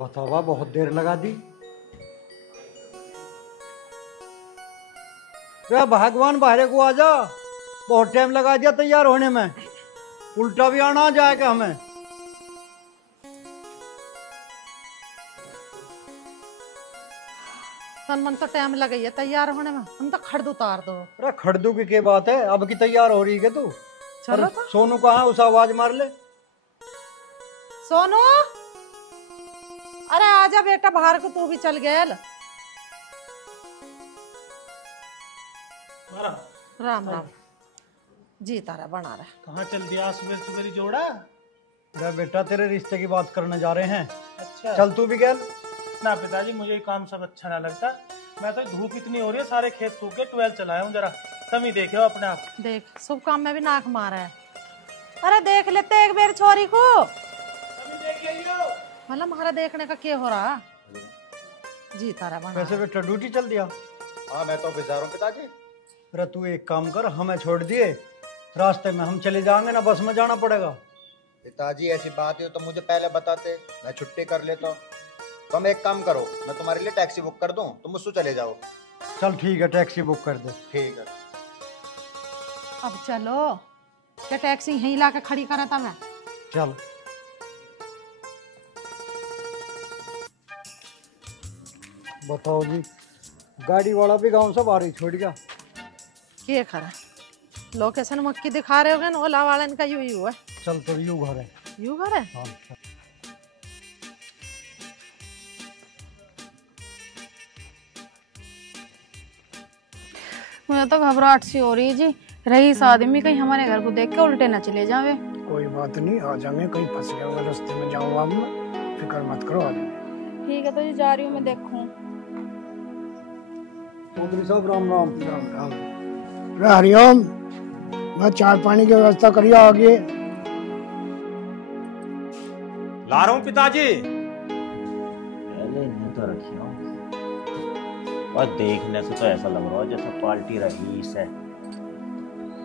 बतावा बहुत देर लगा दी। रे भगवान बाहर को आ जा, बहुत टाइम लगा दिया तैयार होने में। उल्टा भी आना आ जाएगा हमें। मन तो टाइम लग गई है तैयार होने में, हम तो खड़द उतार दो। अरे खड़दू की क्या बात है, अब की तैयार हो रही है तू? चलो तो। सोनू कहाँ, उसे आवाज मार ले। सोनू, अरे आजा बेटा बाहर को, तू भी चल गया। राम राम जी, तारा बना रहा। कहाँ चल दिया सुबह सुबह जोड़ा? अरे बेटा तेरे रिश्ते की बात करने जा रहे हैं। अच्छा चल तू भी गया ना पिताजी, मुझे ये काम सब अच्छा ना लगता। मैं तो धूप इतनी हो रही है, सारे खेत सूख के 12 चलाया हूँ, जरा तुम ही देखे हो अपने आप। देख शुभ काम में भी नाक मारा है। अरे देख लेते एक बेर छोरी को, मतलब हमारा देखने का क्या हो रहा जी। तारा बना वैसे बेटा ड्यूटी चल दिया? हाँ मैं तो ऑफिस जा रहा हूँ पिताजी। अरे तू एक काम कर, हमें छोड़ दिए रास्ते में, हम चले जाएंगे ना, बस में जाना पड़ेगा। पिताजी ऐसी बात है तो मुझे पहले बताते, मैं छुट्टी कर लेता हूँ। तुम एक काम करो, मैं तुम्हारे लिए टैक्सी बुक कर दूं, तुम मुझसे चले जाओ। चल ठीक है, टैक्सी बुक कर दे। ठीक है। अब चलो, क्या टैक्सी यहीं ला के खड़ी करा था मैं? चल बताओ जी, गाड़ी वाला भी गांव से बाहर ही छोड़ गया। क्या खरा लोकेशन मक्की दिखा रहे होगे ना, ओला वाला इनका यू ही हुआ। चल तो यू घर है। यू घर है? हाँ। मुझे तो घबराहट सी हो रही है जी। रईस आदमी कहीं हमारे घर को देख के उल्टे न चले जावे। कोई बात नहीं, आ जाएंगे, कहीं फंस गया होगा रास्ते में, जाऊंगा मैं, फिक्र मत करो, आ जाएंगे। ठीक है तो जी जा रही हूँ मैं, देखूं। चौधरी साहब राम राम। राम राम। हरिओम, मैं चाय पानी की व्यवस्था करिए आगे। ला रहा हूँ पिताजी। पहले इन्हें तो रखियो, और देखने से तो ऐसा लग रहा है जैसे पार्टी रईस है।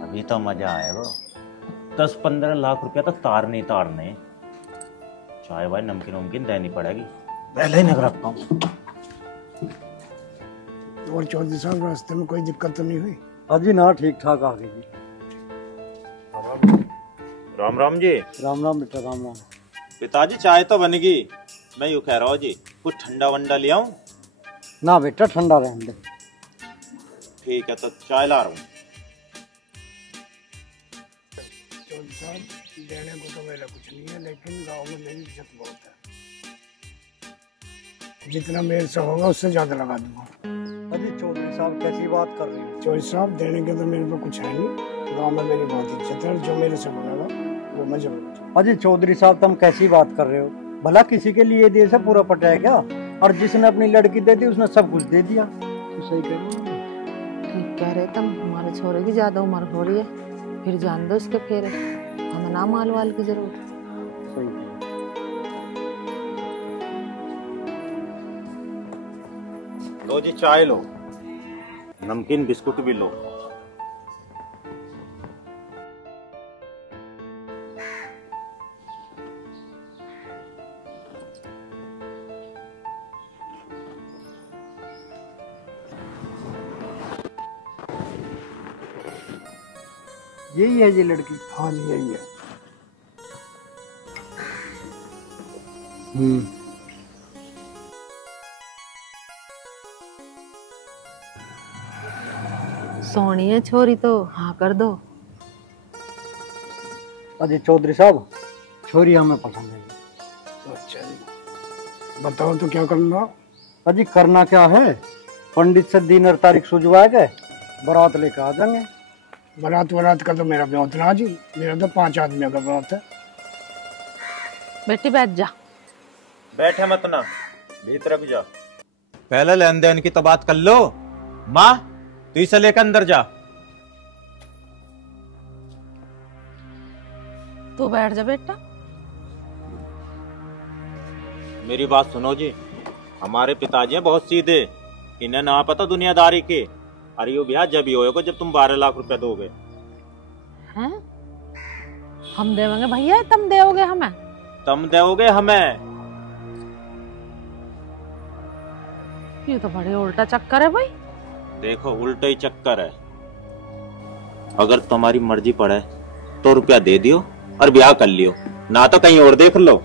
अभी तो मजा आएगा। 10-15 लाख रुपया तो तारने तारने। चाय वाय नमकीन वमकीन देनी पड़ेगी, पहले ही नग रखता हूँ। और चौधरी साहब रास्ते में कोई दिक्कत तो नहीं हुई? अजी ना, ठीक ठाक आ गई जी। राम राम जी। राम राम बेटा, राम राम। पिताजी चाय तो बनेगी, मैं यूँ कह रहा हूँ जी कुछ ठंडा वंडा ले आऊं? ना बेटा ठंडा रहने दे। ठीक है तो चाय ला रहा हूँ। चौधरी साहब देने को तो मेरा कुछ नहीं है, लेकिन गांव में मेरी इज्जत बहुत है। जितना मेरे से होगा उससे ज्यादा लगा दूंगा। अजी चौधरी साहब कैसी बात कर रही हो? चौधरी साहब देने के तो मेरे पे कुछ है नहीं, गांव में मेरी बहुत इज्जत है, जो मेरे से बनेगा वो मैं जरूर दूंगा। अजी चौधरी साहब तुम कैसी बात कर रहे हो? भला किसी के लिए दे से पूरा पटा है क्या? और जिसने अपनी लड़की दे दी उसने सब कुछ दे दिया। तो सही कह रहे हो। ठीक कह रहे तुम, हमारे छोरे की ज्यादा उम्र हो रही है, फिर जान दो इसके फेरे, हमें ना माल वाल की जरूरत। सही कह। लो जी चाय लो, नमकीन बिस्कुट भी लो। यही है जी लड़की? हाँ जी यही है। सोनी है छोरी तो हाँ कर दो। अजी चौधरी साहब छोरी हमें पसंद है। अच्छा जी, बताओ तो क्या करना? अजी करना क्या है, पंडित से दिन और तारीख सुझवा के बारात लेकर आ जाएंगे। बारात का तो मेरा ब्याह ना जी, मेरा तो 5 आदमियों का ब्याह है। बेटी बैठ जा। बैठे मत ना, भीतर जा। पहले लेन देन की तो बात कर लो। माँ तू इसे लेकर अंदर जा। तू बैठ जा बेटा। मेरी बात सुनो जी, हमारे पिताजी हैं बहुत सीधे, इन्हें ना पता दुनियादारी के। अरे यो ब्याह जब ही होगा जब तुम 12 लाख रुपया दोगे। हैं? हम देवेंगे भैया, तुम दोगे हमें? तुम दोगे हमें? ये तो बड़े उल्टा चक्कर है भाई। देखो उल्टा ही चक्कर है। अगर तुम्हारी मर्जी पड़े तो रुपया दे दियो और ब्याह कर लियो, ना तो कहीं और देख लो।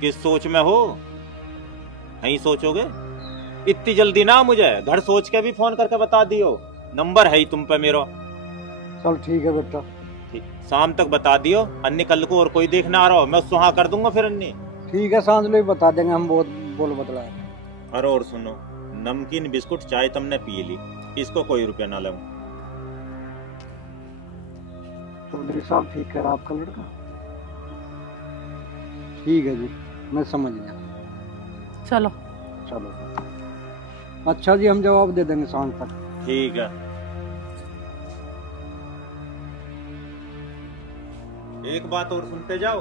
किस सोच में हो? नहीं सोचोगे? इतनी जल्दी ना, मुझे घर सोच के भी फोन करके बता दियो। नंबर है ही तुम पे मेरा। चल ठीक है बेटा। ठीक, शाम तक बता दियो। अन्य कल को और कोई देखना आ रहा हो मैं उसको हाँ कर दूंगा फिर अन्य। ठीक है, सांझ लो बता देंगे हम, बहुत बोल बतलाए। अरे और सुनो, नमकीन बिस्कुट चाय तुमने पी ली, इसको कोई रुपया ना लो। चौधरी साहब ठीक है आपका लड़का? ठीक है जी, मैं समझ गया। चलो चलो अच्छा जी, हम जवाब दे देंगे शाम तक। ठीक है। एक बात और सुनते जाओ,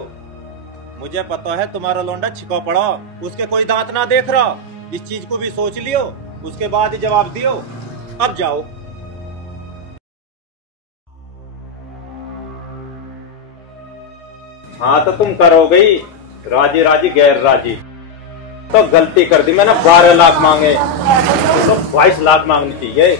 मुझे पता है तुम्हारा लौंडा छिपा पड़ा, उसके कोई दांत ना देख रहा। इस चीज को भी सोच लियो, उसके बाद ही जवाब दियो। अब जाओ। हाँ तो तुम करोगे ही, राजी राजी गैर राजी। तो गलती कर दी मैंने, 12 लाख मांगे तो 22 लाख मांगनी चाहिए।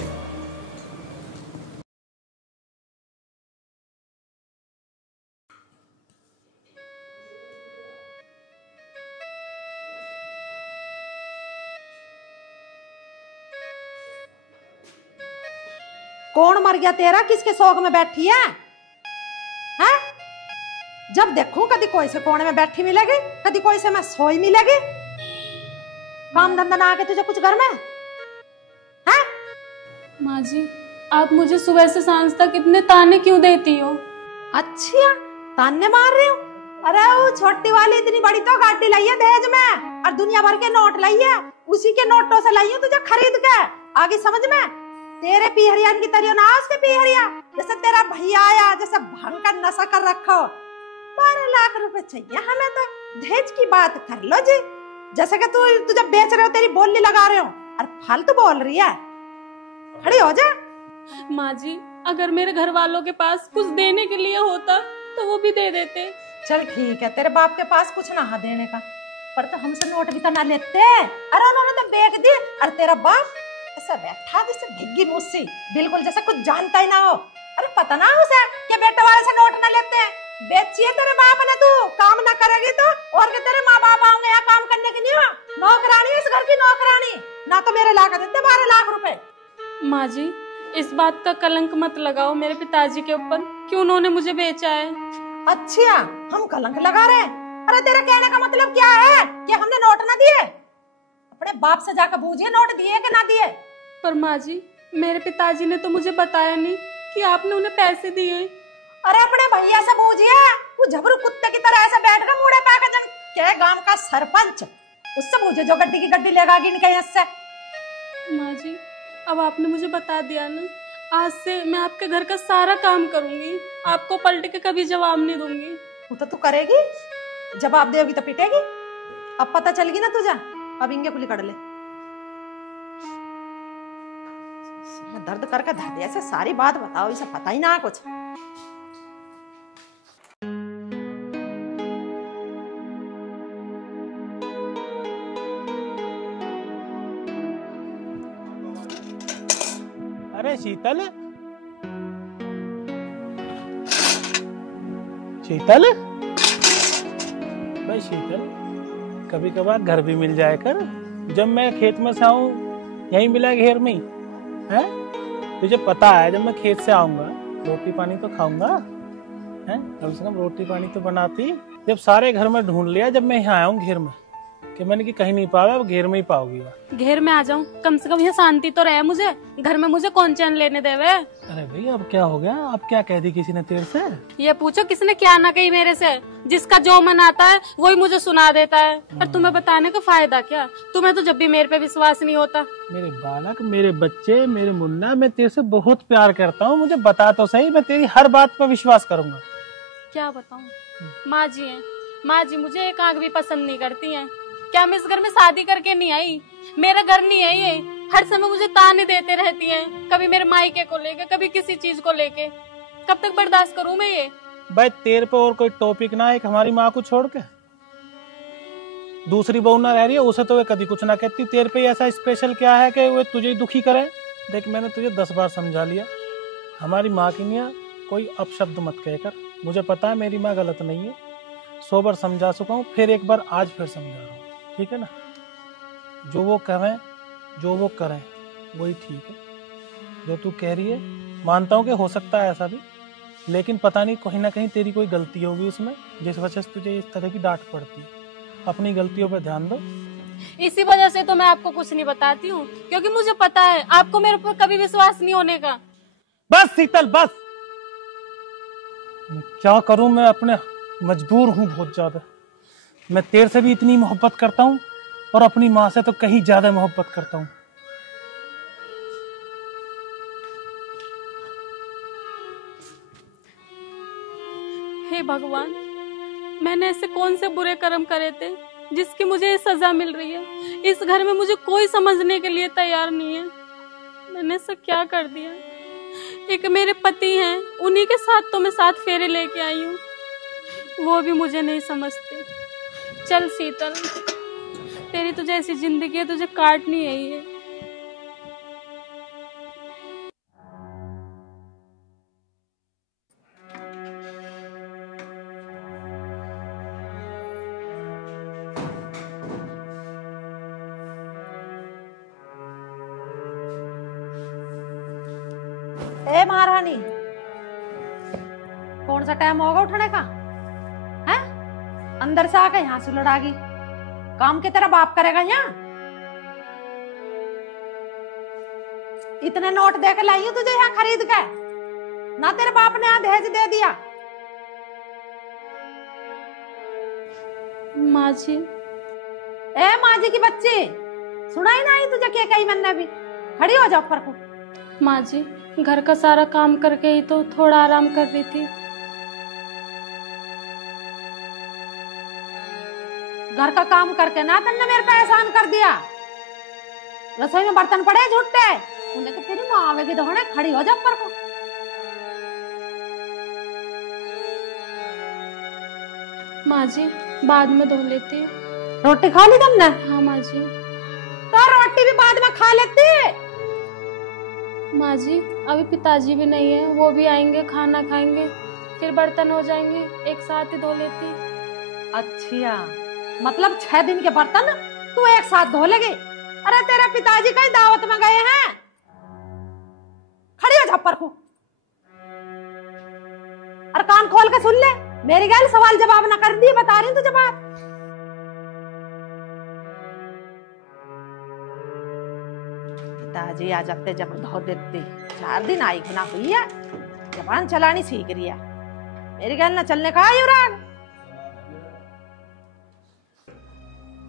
कौन मर गया तेरा? किसके शौक में बैठी है? हैं? जब देखूं कभी कोई से कोने में बैठी मिलेगी, कभी कोई से मैं सोई मिलेगी। काम धंधा ना आके तुझे कुछ घर में है? माँ जी, आप मुझे सुबह से सांझ तक इतने ताने क्यों देती हो? अच्छा, ताने मार रही हूँ? अरे वो छोटी वाली इतनी बड़ी तो गाड़ी लाई है दहेज में, और दुनिया भर के नोट लाई है, उसी के नोटों से लाई हूँ तुझे खरीद के। आगे समझ में? तेरे पीहरियान की तरह ना उसके पीहरिया, जैसे तेरा भैया आया जैसे भांग का नशा कर रखो। 12 लाख रुपए चाहिए हमें तो। दहेज की बात कर लो जी, जैसे कि तुझे बेच रहे हो, तेरी बोली लगा रहे हो और फालतू बोल रही है। खड़ी हो जा। माँ जी, अगर मेरे घर वालों के पास कुछ देने के लिए होता तो वो भी दे देते। चल ठीक है, तेरे बाप के पास कुछ ना है देने का, पर तो हमसे नोट भी तो ना लेते। अरे उन्होंने तो बेच दी, और तेरा बाप ऐसा बैठा जैसे भिग्गी मुस्सी, बिल्कुल जैसे कुछ जानता ही ना हो। अरे पता ना उसे कि बेटे वाले से नोट ना लेते हैं। बेचिए तेरे बाप ने, तू काम ना करेगी तो और के तेरे माँ बाप आएंगे यहाँ काम करने के लिए। नौकरानी, इस घर की नौकरानी ना, तो मेरे ला कर देते 12 लाख रुपए। माँ जी, इस बात का कलंक मत लगाओ मेरे पिताजी के ऊपर कि उन्होंने मुझे बेचा है। अच्छा, हम कलंक लगा रहे हैं? अरे तेरे कहने का मतलब क्या है कि हमने नोट ना दिए? अपने बाप से जाकर पूछिए नोट दिए कि ना दिए। पर माँ जी, मेरे पिताजी ने तो मुझे बताया नहीं कि आपने उन्हें पैसे दिए। अरे अपने भैया से पूछिए, वो झबरू कुत्ते की तरह ऐसे बैठ कर मुड़े पाकर जन के गांव का सरपंच, उससे पूछे जो गड्डी की गड्डी लेगा इनके यहाँ से। माँ जी, अब आपने मुझे बता दिया ना, आज से मैं आपके घर का सारा काम करूंगी, आपको पलट के कभी जवाब नहीं दूंगी। वो तो तू करेगी, जवाब देगी तो पिटेगी। अब पता चलेगी ना तुझे, अब इंगे कुली कर ले। दर्द करके धर दिया ऐसे सारी बात बताओ, इसे पता ही ना कुछ। अरे शीतल, शीतल भाई, शीतल कभी कभार घर भी मिल जाए कर। जब मैं खेत में से आऊं यहीं मिला घेर में ही है। तुझे पता है जब मैं खेत से आऊंगा रोटी पानी तो खाऊंगा, हैं? कम से कम रोटी पानी तो बनाती। जब सारे घर में ढूंढ लिया, जब मैं यहाँ आया हूँ घेर में, कि मैंने कि कहीं नहीं पाया, अब घेर में ही पाओगी। घेर में आ जाऊं, कम से कम यहाँ शांति तो रहे मुझे। घर में मुझे कौन चैन लेने देवे? अरे भाई अब क्या हो गया? अब क्या कह दी किसी ने तेरे से? ये पूछो किसने क्या ना कही मेरे से। जिसका जो मन आता है वही मुझे सुना देता है, और तुम्हें बताने का फायदा क्या? तुम्हें तो जब भी मेरे पे विश्वास नहीं होता। मेरे बालक, मेरे बच्चे, मेरे मुन्ना, मैं तेरे से बहुत प्यार करता हूँ। मुझे बता तो सही, मैं तेरी हर बात पर विश्वास करूंगा। क्या बताऊं? माँ जी है, माँ जी मुझे एक आंख भी पसंद नहीं करती हैं। क्या मैं इस घर में शादी करके नहीं आई? मेरा घर नहीं है ये। हर समय मुझे ताने देते रहती हैं, कभी मेरे मायके को लेके, कभी किसी चीज को लेके। कब तक बर्दाश्त करूं मैं ये? भाई तेरे पे और कोई टॉपिक ना है हमारी माँ को छोड़ के? दूसरी बहू ना रह रही है उसे तो वे कभी कुछ ना कहती। तेरे पे ऐसा स्पेशल क्या है कि वे तुझे ही दुखी करे? देख मैंने तुझे 10 बार समझा लिया, हमारी माँ की नहीं कोई अपशब्द मत कहकर। मुझे पता है मेरी माँ गलत नहीं है, 100 बार समझा चुका हूँ, फिर एक बार आज फिर समझा रहा हूँ, ठीक है ना? जो वो कहें जो वो करें वही ठीक है। जो तू कह रही है मानता हूँ कि हो सकता है ऐसा भी, लेकिन पता नहीं कहीं ना कहीं तेरी कोई गलती होगी उसमें, जिस वजह से तुझे इस तरह की डांट पड़ती है। अपनी गलतियों पर ध्यान दो। इसी वजह से तो मैं आपको कुछ नहीं बताती हूँ, क्योंकि मुझे पता है आपको मेरे ऊपर कभी विश्वास नहीं होने का। बस शीतल बस, मैं क्या करूं, मैं अपने मजबूर हूं बहुत ज्यादा। मैं तेरे से भी इतनी मोहब्बत करता हूं और अपनी माँ से तो कहीं ज्यादा मोहब्बत करता हूं। हे भगवान, मैंने ऐसे कौन से बुरे कर्म करे थे जिसकी मुझे ये सजा मिल रही है? इस घर में मुझे कोई समझने के लिए तैयार नहीं है। मैंने ऐसा क्या कर दिया? एक मेरे पति हैं, उन्हीं के साथ तो मैं 7 फेरे लेके आई हूँ, वो भी मुझे नहीं समझते। चल शीतल, तेरी तो जैसी जिंदगी है तुझे काटनी है ये। ए महारानी, कौन सा टाइम होगा उठने का? हैं? अंदर से आके यहाँ से लड़ागी, काम की तरह बाप करेगा यहाँ? इतने नोट दे के लाई हूं तुझे यहाँ खरीद के, ना तेरे बाप ने यहाँ दहेज दे दिया? माँ जी। ए माँ जी की बच्ची, सुनाई ना आई तुझे क्या कही मैंने भी? खड़ी हो जाओ ऊपर को। माँ जी, घर का सारा काम करके ही तो थोड़ा आराम कर रही थी। घर का काम करके ना तन्ने मेरे पे एहसान कर दिया। रसोई में बर्तन पड़े झूठे, उन्हें तो तेरी माँ आवेगी दौड़े। खड़ी हो जा ऊपर को। माँ जी, बाद में धो लेती। रोटी खा ली तुमने? हाँ माँ जी। तो रोटी भी बाद में खा लेती। माँ जी, अभी पिताजी भी नहीं है, वो भी आएंगे, खाना खाएंगे, फिर बर्तन हो जाएंगे, एक साथ ही धो लेती। अच्छा, मतलब 6 दिन के बर्तन तू एक साथ धो लेगी? अरे तेरे पिताजी कहीं दावत में गए हैं? खड़ी हो झप्पर को। और कान खोल के सुन ले, मेरी गैल सवाल जवाब ना कर दी, बता रही हूँ तुझे बात। पिताजी आ जाते जब धो देती। 4 दिन आई गुना हुई है, जबान चलानी सीख रही है। मेरी गैल ना चलने का युवराज।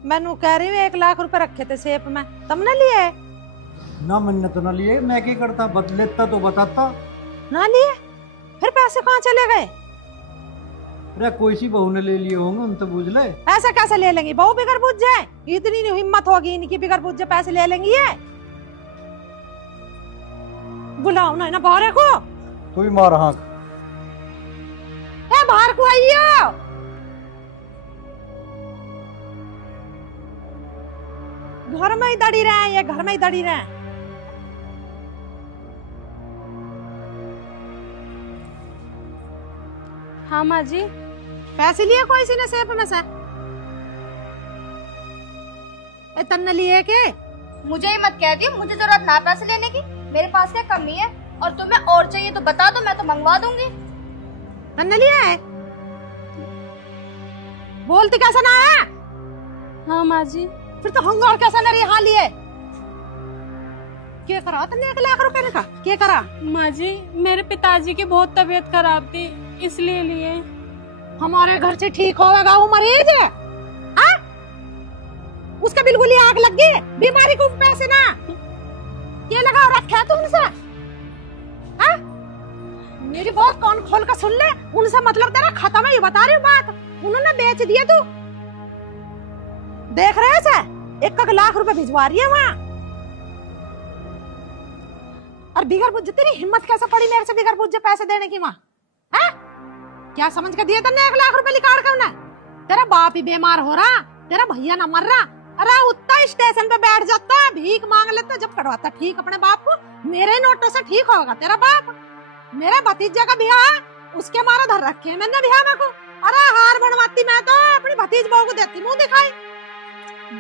मैनू कह रही हूँ 1 लाख रुपए रखे थे सेफ में, तुमने लिए? ना मैंने तो ना लिए, मैं क्या करता, बदलेता तो बताता। ना लिए? फिर पैसे कहाँ चले गए? अरे कोई सी बहू ने ले लिए होंगे, उन तो बुझ ले। ऐसा कैसे ले लेंगी? बहू बिगर बुझ जाए? इतनी नहीं हिम्मत होगी इनकी, बिगर बुझ जाए पैसे ले लेंगी ये? बुलाओ ना ना बाहर को। तू ही मार हाँक। बाहर को आइयो। घर में ही दड़ी रहे, ये घर में ही दड़ी रहे। हाँ माँ जी। पैसे लिए कोई सी ने सेफ में से? तन्ने लिए के? मुझे ही मत कह दियो, मुझे जरूरत ना पैसे लेने की। मेरे पास क्या कमी है? और तुम्हें और चाहिए तो बता दो, मैं तो मंगवा दूंगी। तन्ने लिया है? बोलती कैसा ना है? हाँ माँ जी। फिर तो हंगार कैसा ना रही? हाँ लिए। क्या करा तन्ने 1 लाख रुपए का? क्या करा? माँ जी, मेरे पिताजी की बहुत तबीयत खराब थी, इसलिए लिए। हमारे घर से ठीक होगा वो मरीज है? उसका बिल्कुल ही आग लग गई, बीमारी को पैसे ना ये लगाओ रखा तू उनसे? मेरी बात कान खोल कर सुन ले, उनसे मतलब तेरा खत्म है, ये बता रही हूँ बात। उन्होंने बेच दिए, तू देख रहे से 1 लाख रुपए भिजवा रही है वहाँ। और बिगर बुझ तेरी हिम्मत कैसे पड़ी मेरे से बिगर बुझ पैसे देने की? वहाँ क्या समझ के दिए तेने 1 लाख रुपए निकाल कर? उन्हें तेरा बाप ही बीमार हो रहा, तेरा भैया ना मर रहा, अरे उतना स्टेशन पे बैठ जाता, भीख मांग लेता, जब करवाता ठीक अपने बाप को। मेरे नोटों से ठीक होगा तेरा बाप। मेरे भतीजे का ब्याह उसके मारा धर रखे मैंने ब्याह में को। अरे हार बनवाती मैं तो अपनी भतीज बहू को देती, मुंह दिखाई।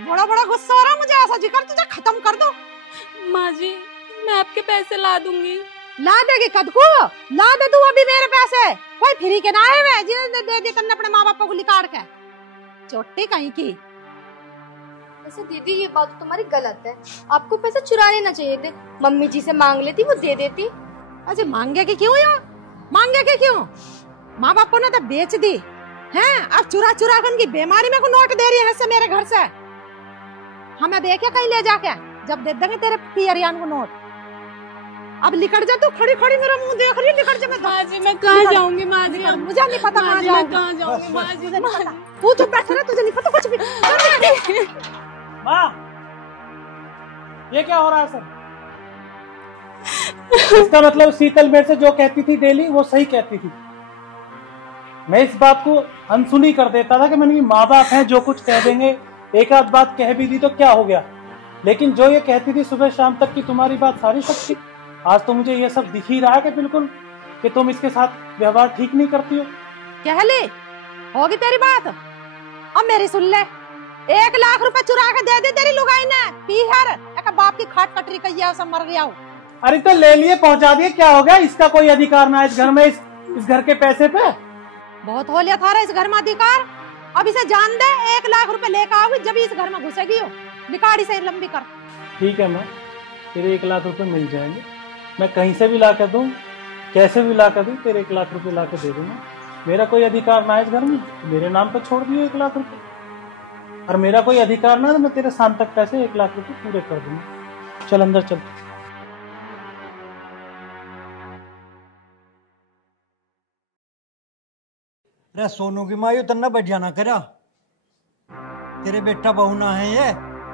बड़ा बड़ा गुस्सा हो रहा मुझे, ऐसा जिक्र तुझे खत्म कर दो। माँ जी मैं आपके पैसे ला दूंगी। ला देगी कद को, ला दे तू अभी मेरे पैसे, कोई फ्री के ना आए हुए जिन्हें दे दी तन्ने अपने माँ बाप को लिकाड़ के। चोटी कहीं की। वैसे दीदी ये बात तो तुम्हारी गलत है, आपको पैसे चुराने ना चाहिए थे, मम्मी जी से मांग लेती वो दे देती। अजय मांगे के क्यों यार, मांगे के क्यों? माँ बाप ने तो बेच दी हैं, अब चुरा चुरा कर उनकी बीमारी में को नोट दे रही है से मेरे घर से। हमें देखे कहीं ले जाके, जब दे देंगे तेरे पियरियान को नोट। अब लिकड़ जा तू, खड़ी खड़ी मेरा मुंह देख रही है, लिकड़ जा। माँ जी मैं कहाँ जाऊंगी माँ जी, मुझे नहीं पता कहाँ जाऊंगी। कहाँ जाऊंगी माँ जी, मुझे नहीं पता, तू चुप बैठ रहा, तुझे नहीं पता कुछ भी। माँ ये क्या हो रहा है सर? इसका मतलब शीतल मेरे से जो कहती थी डेली वो सही कहती थी। मैं इस बात को अनसुनी कर देता था कि मैंने माँ बाप हैं जो कुछ कह देंगे, एक आध बात कह भी दी तो क्या हो गया, लेकिन जो ये कहती थी सुबह शाम तक की तुम्हारी बात सारी सच थी। आज तो मुझे ये सब दिख ही रहा है कि बिल्कुल कि तुम इसके साथ व्यवहार ठीक नहीं करती हो। कह ले होगी तेरी बात, अब मेरी सुन ले। 1 लाख रुपए चुरा के दे दी तेरी लुगाई ने, पीहर एक बाप की खाट कटरी कही सब मर गया। अरे तो ले लिए पहुंचा दिए, क्या हो गया? इसका कोई अधिकार ना इस घर में, इस घर के पैसे पे। बहुत हो लिया था इस घर में अधिकार, अब इसे जान दे। 1 लाख रुपए लेकर आओगी जब इस घर में घुसेगी हो, निकाड़ी से लंबी कर। ठीक है माँ, तेरे 1 लाख रुपए मिल जाएंगे, मैं कहीं से भी ला कर दूं, कैसे भी ला कर दूं, तेरे 1 लाख रुपए ला कर दे दूंगा। मेरा कोई अधिकार ना है इस घर में, मेरे नाम पर छोड़ दियो 1 लाख रुपए, और मेरा कोई अधिकार ना, मैं तेरे शाम तक पैसे 1 लाख रुपए पूरे कर दूंगा। चल अंदर चल। अरे सोनू की माँ, तन्ना बढ़िया ना करा, तेरे बेटा बहू ना है ये।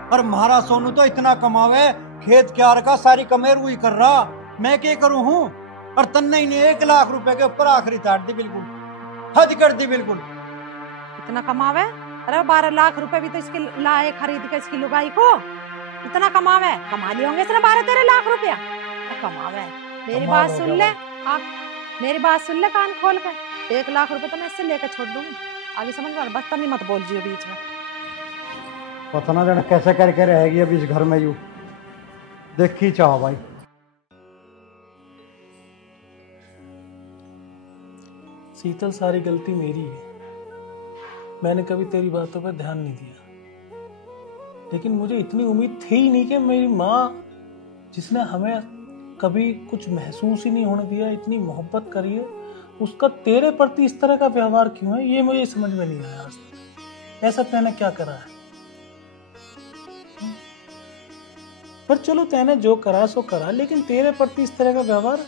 और महाराज सोनू तो इतना कमावे, खेत क्यार का सारी कमेर वही कर रहा, मैं क्या करूं हूँ? और तन्ने ही ने 1 लाख रुपए के ऊपर आखिरी ताड़ दी, बिल्कुल हद कर दी बिल्कुल। इतना कमावे? अरे 12 लाख रुपए भी तो इसके लाए खरीद के इसकी लुगाई को, इतना कमावे। कमा लिए होंगे इसने 12-13 लाख रुपया, कमावे। मेरी बात सुन ले आप, मेरी बात सुन ले कान खोल कर। 1 लाख रुपए तो मैं इससे लेकर छोड़ दूंगी, आगे समझ में। बदतमीजी मत बोल जियो बीच में। पता ना जाने कैसे करके रहेगी अब इस घर में, यू देखी चाह भाई। शीतल सारी गलती मेरी है, मैंने कभी तेरी बातों पर ध्यान नहीं दिया, लेकिन मुझे इतनी उम्मीद थी ही नहीं कि मेरी माँ, जिसने हमें कभी कुछ महसूस ही नहीं होने दिया, इतनी मोहब्बत करी है, उसका तेरे प्रति इस तरह का व्यवहार क्यों है, ये मुझे समझ में नहीं आया आज तक। ऐसा तैने क्या करा है? पर चलो तैने जो करा सो करा, लेकिन तेरे प्रति इस तरह का व्यवहार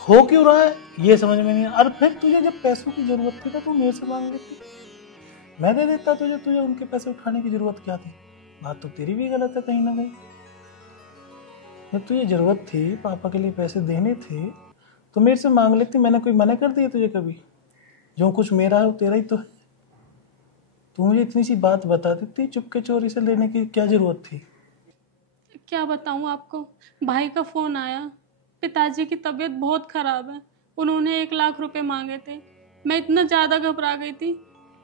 हो क्यों रहा है ये समझ में नहीं। और फिर तुझे जब पैसों की जरूरत थी तो तू मेरे से मांग लेती, मैं दे देता तुझे, तुझे उनके पैसे उठाने की जरूरत क्या थी? बात तो तेरी भी गलत है कहीं ना कहीं। जब तुझे जरूरत थी, पापा के लिए पैसे देने थे, तो मेरे से मांग लेती, मैंने कोई मना कर दिया तुझे कभी? जो कुछ मेरा है वो तेरा ही तो है। तू मुझे इतनी सी बात बता देती, चुपके चोरी से लेने की क्या जरूरत थी? क्या बताऊं आपको, भाई का फोन आया, पिताजी की तबीयत बहुत खराब है, उन्होंने 1 लाख रुपए मांगे थे। मैं इतना ज्यादा घबरा गई थी,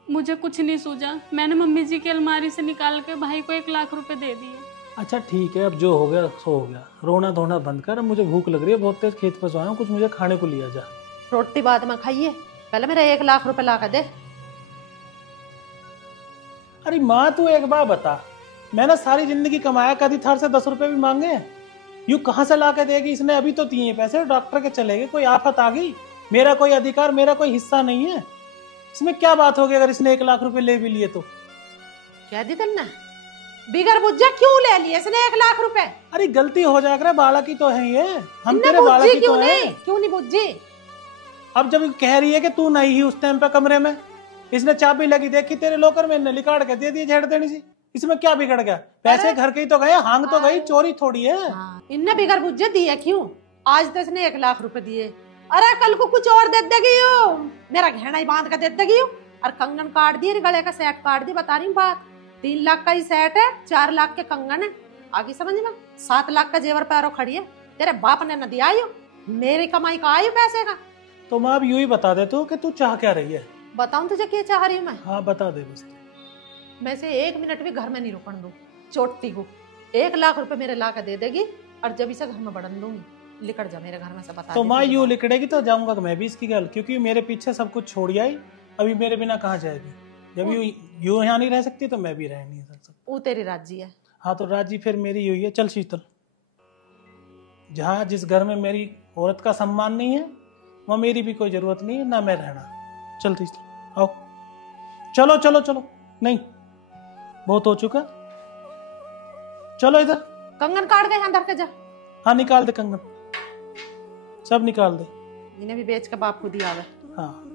मुझे कुछ नहीं सूझा, मैंने मम्मी जी की अलमारी से निकाल के भाई को 1 लाख रुपए दे दिए। अच्छा ठीक है, अब जो हो गया सो हो गया, रोना धोना बंद कर। अब मुझे भूख लग रही है बहुत तेज, खेत पर आया हूं, कुछ मुझे खाने को लिया जा। रोटी बाद में खाइए, पहले मेरा 1 लाख रुपए ला कर दे। अरे माँ तू एक बार बता, मैंने सारी जिंदगी कमाया, कभी थार से 10 रुपए भी मांगे? यू कहाँ से ला के देगी? इसने अभी तो दिए पैसे, डॉक्टर के चले गए, कोई आफत आ गई, मेरा कोई अधिकार, मेरा कोई हिस्सा नहीं है इसमें। क्या बात होगी अगर इसने 1 लाख रुपए ले भी लिए तो? क्या दी तुमने? बिगर बुझे क्यों ले लिए इसने 1 लाख रुपए? अरे गलती हो जाएगा, बालक ही तो है ये, हम तेरे बालक ही तो हैं। क्यों नहीं बुझी? अब जब कह रही है कि तू नहीं ही उस टाइम पे कमरे में, इसने चाबी लगी देखी तेरे लॉकर में, निकाल के दे दी झेड़ देनी सी, इसमें क्या बिगड़ गया? पैसे घर के ही तो गए, हांग तो गई, चोरी थोड़ी है। इनने बिगर बुझे दिए क्यों? आज तो इसने 1 लाख रुपए दिए, अरे कल को कुछ और दे देगी, मेरा गहना ही बांध कर दे देगी, और कंगन काट दिए, गले का सेट काट दी, बता रही बात। 3 लाख का ही सेट है, 4 लाख के कंगन है, आगे समझ में 7 लाख का जेवर पैरों खड़ी है। तेरे बाप ने न दिया आयु, मेरी कमाई का आयु पैसे का। तो माँ अब यूं ही बता दे तू कि तू चाह क्या रही है। बताऊं तुझे क्या चाह रही हूँ मैं? हाँ बता दे बस। मैं से 1 मिनट भी घर में नहीं रुकन दूं। चोटती को 1 लाख रुपए मेरे ला के दे देगी और जब इसे घर में बढ़न दूंगी, लिकड़ जा मेरे घर में से। बता तो माँ यूं लिकड़ेगी तो जाऊंगा मैं भी इसकी गल, क्योंकि मेरे पीछे सब कुछ छोड़ आई, अभी मेरे बिना कहाँ जाएगी। जब यूं यहाँ नहीं रह सकती तो मैं भी रह नहीं सकता। वो तेरी राजी है। हाँ तो राजी फिर मेरी हुई है। चल शीतल, जहाँ जिस घर में मेरी औरत का सम्मान नहीं है वहाँ मेरी भी कोई जरूरत नहीं है, ना मैं रहना। चल शीतल आओ, चलो चलो चलो। नहीं बहुत हो चुका, चलो इधर। कंगन काट गए अंदर के जा। हाँ निकाल दे कंगन, सब निकाल दे। इन्हें भी बेच के बाप को दिया। हाँ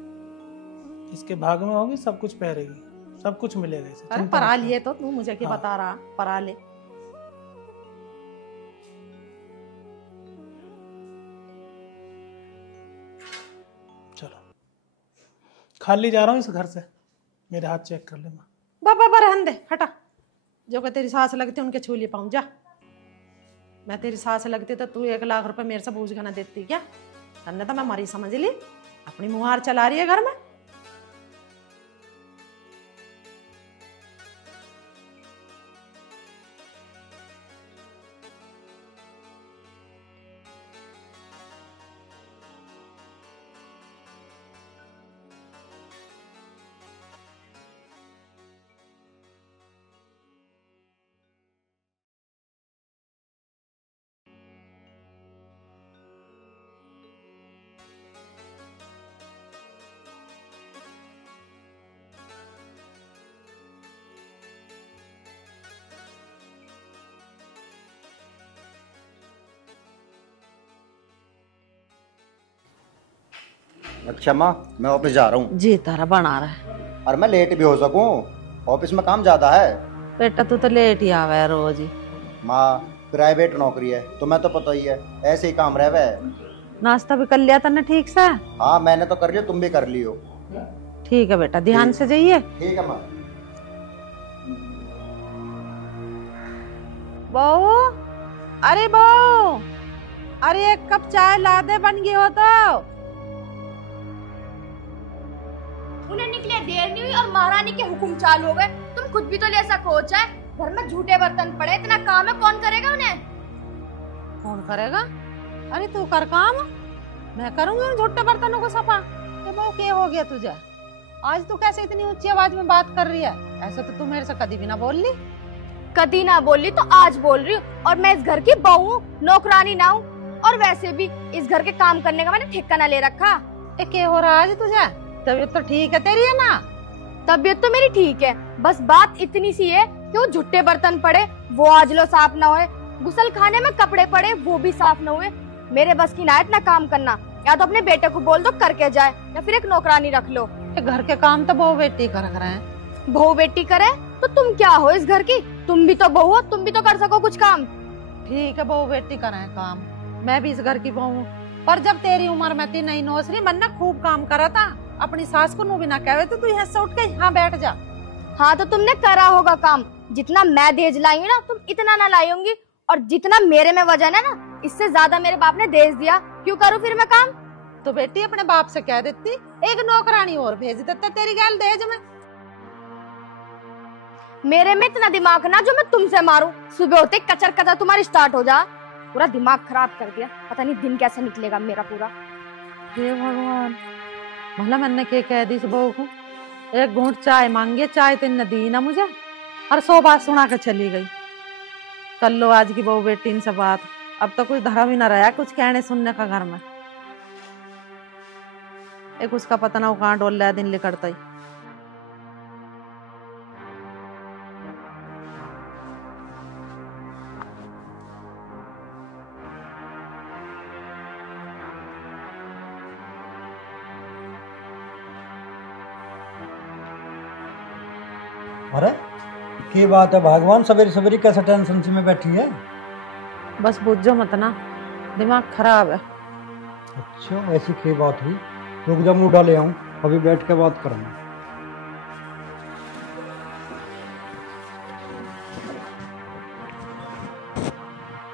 इसके भाग में होगी, सब कुछ पहरेगी, सब कुछ मिलेगा इसे। अरे परा लिए तो तू मुझे क्या बता रहा, परा ले। चलो खाली जा रहा हूँ इस घर से, मेरे हाथ चेक कर ले माँ। बाबा रहन दे, हटा। जो कि तेरी सास लगती उनके छू लिए पाऊं जा। मैं तेरी सास लगती तो तू 1 लाख रुपए मेरे से बूझ के ना देती क्या? अन्य तो मैं मरी समझ ली, अपनी मुहार चला रही है घर में। अच्छा माँ, मैं ऑफिस जा रहा हूँ। जी तारा बना रहा है। और मैं लेट भी हो सकूँ, ऑफिस में काम ज्यादा है। बेटा तू तो लेट ही आवे है रोज ही। माँ प्राइवेट नौकरी है, तुम्हें तो पता ही है, ऐसे ही काम रहे। नाश्ता भी कर लिया तने ठीक से? हाँ मैंने तो कर लिया, तुम भी कर लियो। ठीक है बेटा, ध्यान से जाइए। ठीक है माँ। बहू, अरे बहू, अरे 1 कप चाय ला दे, बन गई हो तो। उन्हें निकले देर नहीं हुई और महारानी के हुक्म चालू हो गए। तुम खुद भी तो ले सको चाहे, घर में झूठे बर्तन पड़े, इतना काम है, कौन करेगा उन्हें? कौन करेगा? अरे तू कर काम, मैं करूंगी उन झूठे बर्तनों को सफा। बहू क्या हो गया तुझे? आज तू कैसे इतनी ऊंची आवाज में बात कर रही है? ऐसे तो तू मेरे से कभी भी ना बोल ली। कभी ना बोली तो आज बोल रही हूँ। और मैं इस घर की बहू हूँ, नौकरानी ना हूँ। और वैसे भी इस घर के काम करने का मैंने ठेका ना ले रखा। क्या हो रहा आज तुझे? तबीयत तो ठीक है तेरी, है ना? तबीयत तो मेरी ठीक है, बस बात इतनी सी है कि वो झूठे बर्तन पड़े वो आज लो साफ ना हुए, गुसल खाने में कपड़े पड़े वो भी साफ न हुए। मेरे बस की ना इतना काम करना। या तो अपने बेटे को बोल दो करके जाए, या फिर एक नौकरानी रख लो। घर के काम तो बहू बेटी कर रहे हैं। बहू बेटी करे तो तुम क्या हो इस घर की? तुम भी तो बहू हो, तुम भी तो कर सको कुछ काम। ठीक है बहू बेटी करे काम, मैं भी इस घर की बहू हूँ। पर जब तेरी उम्र में थी नई नौसरी, मन ना खूब काम करा था। अपनी सास को नु भी ना कहे तो तू यहाँ से उठ के यहाँ बैठ जा। हाँ तो तुमने करा होगा काम, जितना मैं दहेज लाई हूँ ना तुम इतना ना लाई होंगी। और जितना मेरे में वजन है ना, इससे ज्यादा मेरे बाप ने दहेज दिया। क्यों करूँ फिर मैं काम? तो बेटी अपने बाप से कह देती, एक नौकरानी और भेज देता तेरी गैल दहेज में। मेरे में इतना दिमाग ना जो मैं तुमसे मारूं। सुबह होते कचर कचर तुम्हारी स्टार्ट हो जा। पूरा दिमाग खराब कर दिया, पता नहीं दिन कैसे निकलेगा मेरा पूरा। हे भगवान, भला मैंने क्या कह दी इस बहू को? एक घूंट चाय मांगे, चाय तो न दी ना मुझे, और 100 बात सुना के चली गई। कर लो आज की बहू बेटी इनसे बात, अब तो कोई धर्म ही न रहा कुछ कहने सुनने का घर में। एक उसका पता ना वो कहाँ डोल रहा दिन लिकड़ता ही। अरे की बात है भगवान, सवेरे सवेरे कैसे टेंशन से में बैठी है? बस बुझो मत ना, दिमाग खराब है। अच्छा ऐसी की बात हुई? रुक जा मुँह डाले आऊँ, अभी बैठ के बात करूँगा।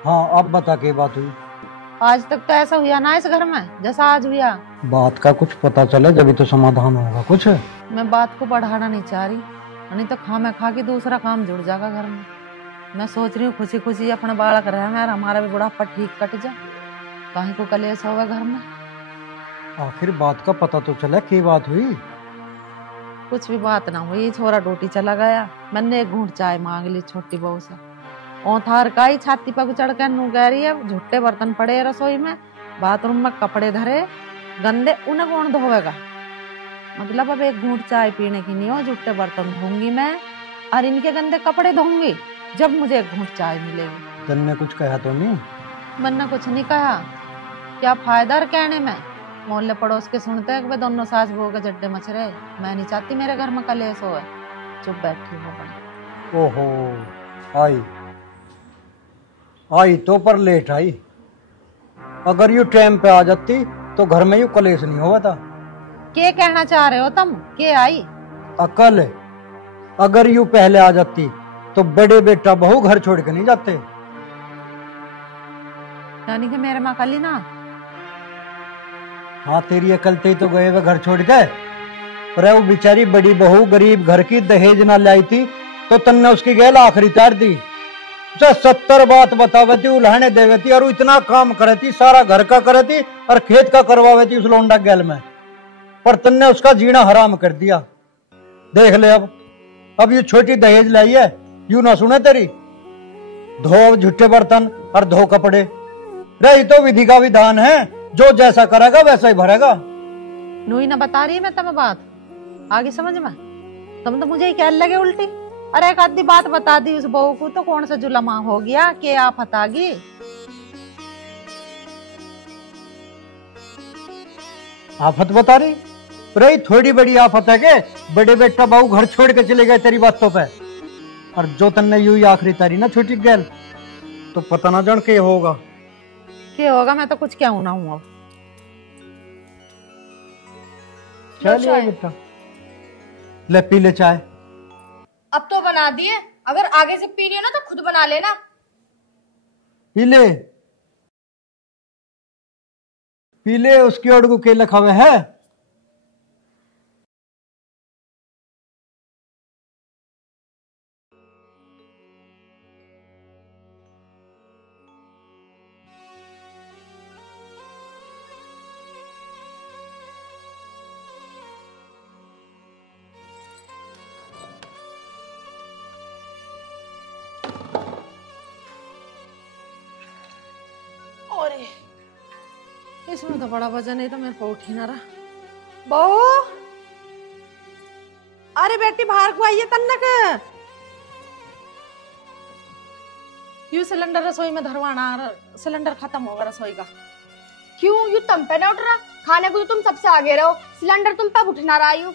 हाँ अब बता के बात हुई। आज तक तो ऐसा हुआ ना इस घर में जैसा आज हुआ। बात का कुछ पता चले जब तो समाधान होगा कुछ। मैं बात को बढ़ाना नहीं चाह रही, नहीं तो खा के दूसरा काम जुड़ जाएगा घर में। मैं सोच रही हूँ खुशी खुशी अपना बालक रहे यार, हमारा भी बुढ़ापा ठीक कट जा, कहीं को कलेश होगा घर में। आखिर बात का पता तो चला क्या बात हुई। कुछ भी बात ना हुई, छोरा ड्यूटी चला गया, मैंने एक घूंट चाय मांग ली छोटी बहू से। औथार का ही छाती पर चढ़ कर नू कह रही है झुट्टे बर्तन पड़े रसोई में, बाथरूम में कपड़े धरे गंदे, उन्हें कौन धोएगा। मतलब अब एक घूंट चाय पीने की नहीं हो, झुट्टे बर्तन धोऊंगी मैं और इनके गंदे कपड़े धोऊंगी जब मुझे एक घूंट चाय मिलेगी। तन्ने कुछ कहा तो नहीं? मैंने कुछ नहीं कहा, क्या फायदा कहने में। मोहल्ले पड़ोस के सुनते हैं कि दोनों सास बहू के जड्डे मच रहे। मैं नहीं चाहती मेरे घर में कलेश हो। चुप बैठी हो बड़ी। ओहो आई तो पर लेट आई। अगर यू टाइम पे आ जाती तो घर में यू कलेश नहीं हुआ था। क्या कहना चाह रहे हो तुम? के आई अकल? अगर यू पहले आ जाती तो बड़े बेटा बहू घर छोड़ के नहीं जाते। यानी कि मेरे में अकल ही ना। हाँ तेरी अकल ते तो गए वे घर छोड़ के। पर वो बेचारी बड़ी बहू गरीब घर की दहेज ना लाई थी तो तन्ने उसकी गैल आखिरी तार दी। 70 बात बतावे थी, उल्हाने देवे थी और इतना काम करे थी, सारा घर का करे थी और खेत का करवावे थी उस लोंडा गैल में। पर तन्ने उसका जीना हराम कर दिया। देख ले अब ये छोटी दहेज लाई है, यू ना सुने तेरी। धो झूठे बर्तन और धो कपड़े। रही तो विधि का विधान है, जो जैसा करेगा वैसा ही भरेगा। नूई ना बता रही है मैं तुम्हें बात आगे समझ में। तुम तो मुझे ही कह लगे उल्टी। अरे एक आधी बात बता दी उस बहू को तो कौन सा जुलमा हो गया कि आफत आ गई। आफत बता रही थोड़ी बड़ी आफत है के बड़े बेटा बहू घर छोड़ के चले गए तेरी बातों पे। और जो तन्ने यू ही आखिरी तारी ना छोटी गैल तो पता ना जान के होगा। क्या होगा मैं तो कुछ क्या होना हूँ। अब चलिए बेटा ले पी ले चाय। अब तो बना दिए, अगर आगे से पी रही हो ना तो खुद बना लेना। पी ले उसकी ओर को के लिखा हुआ है। इसमें तो बड़ा वजन है, तो मेरे को उठ ही ना रहा। बहू अरे बेटी बाहर को आइए तन्नक। यू सिलेंडर रसोई में धरवाना, सिलेंडर खत्म होगा रसोई का। क्यों यू तुम पे ना उठ रहा? खाने को तो तुम सबसे आगे रहो, सिलेंडर तुम पे उठना रहा। यू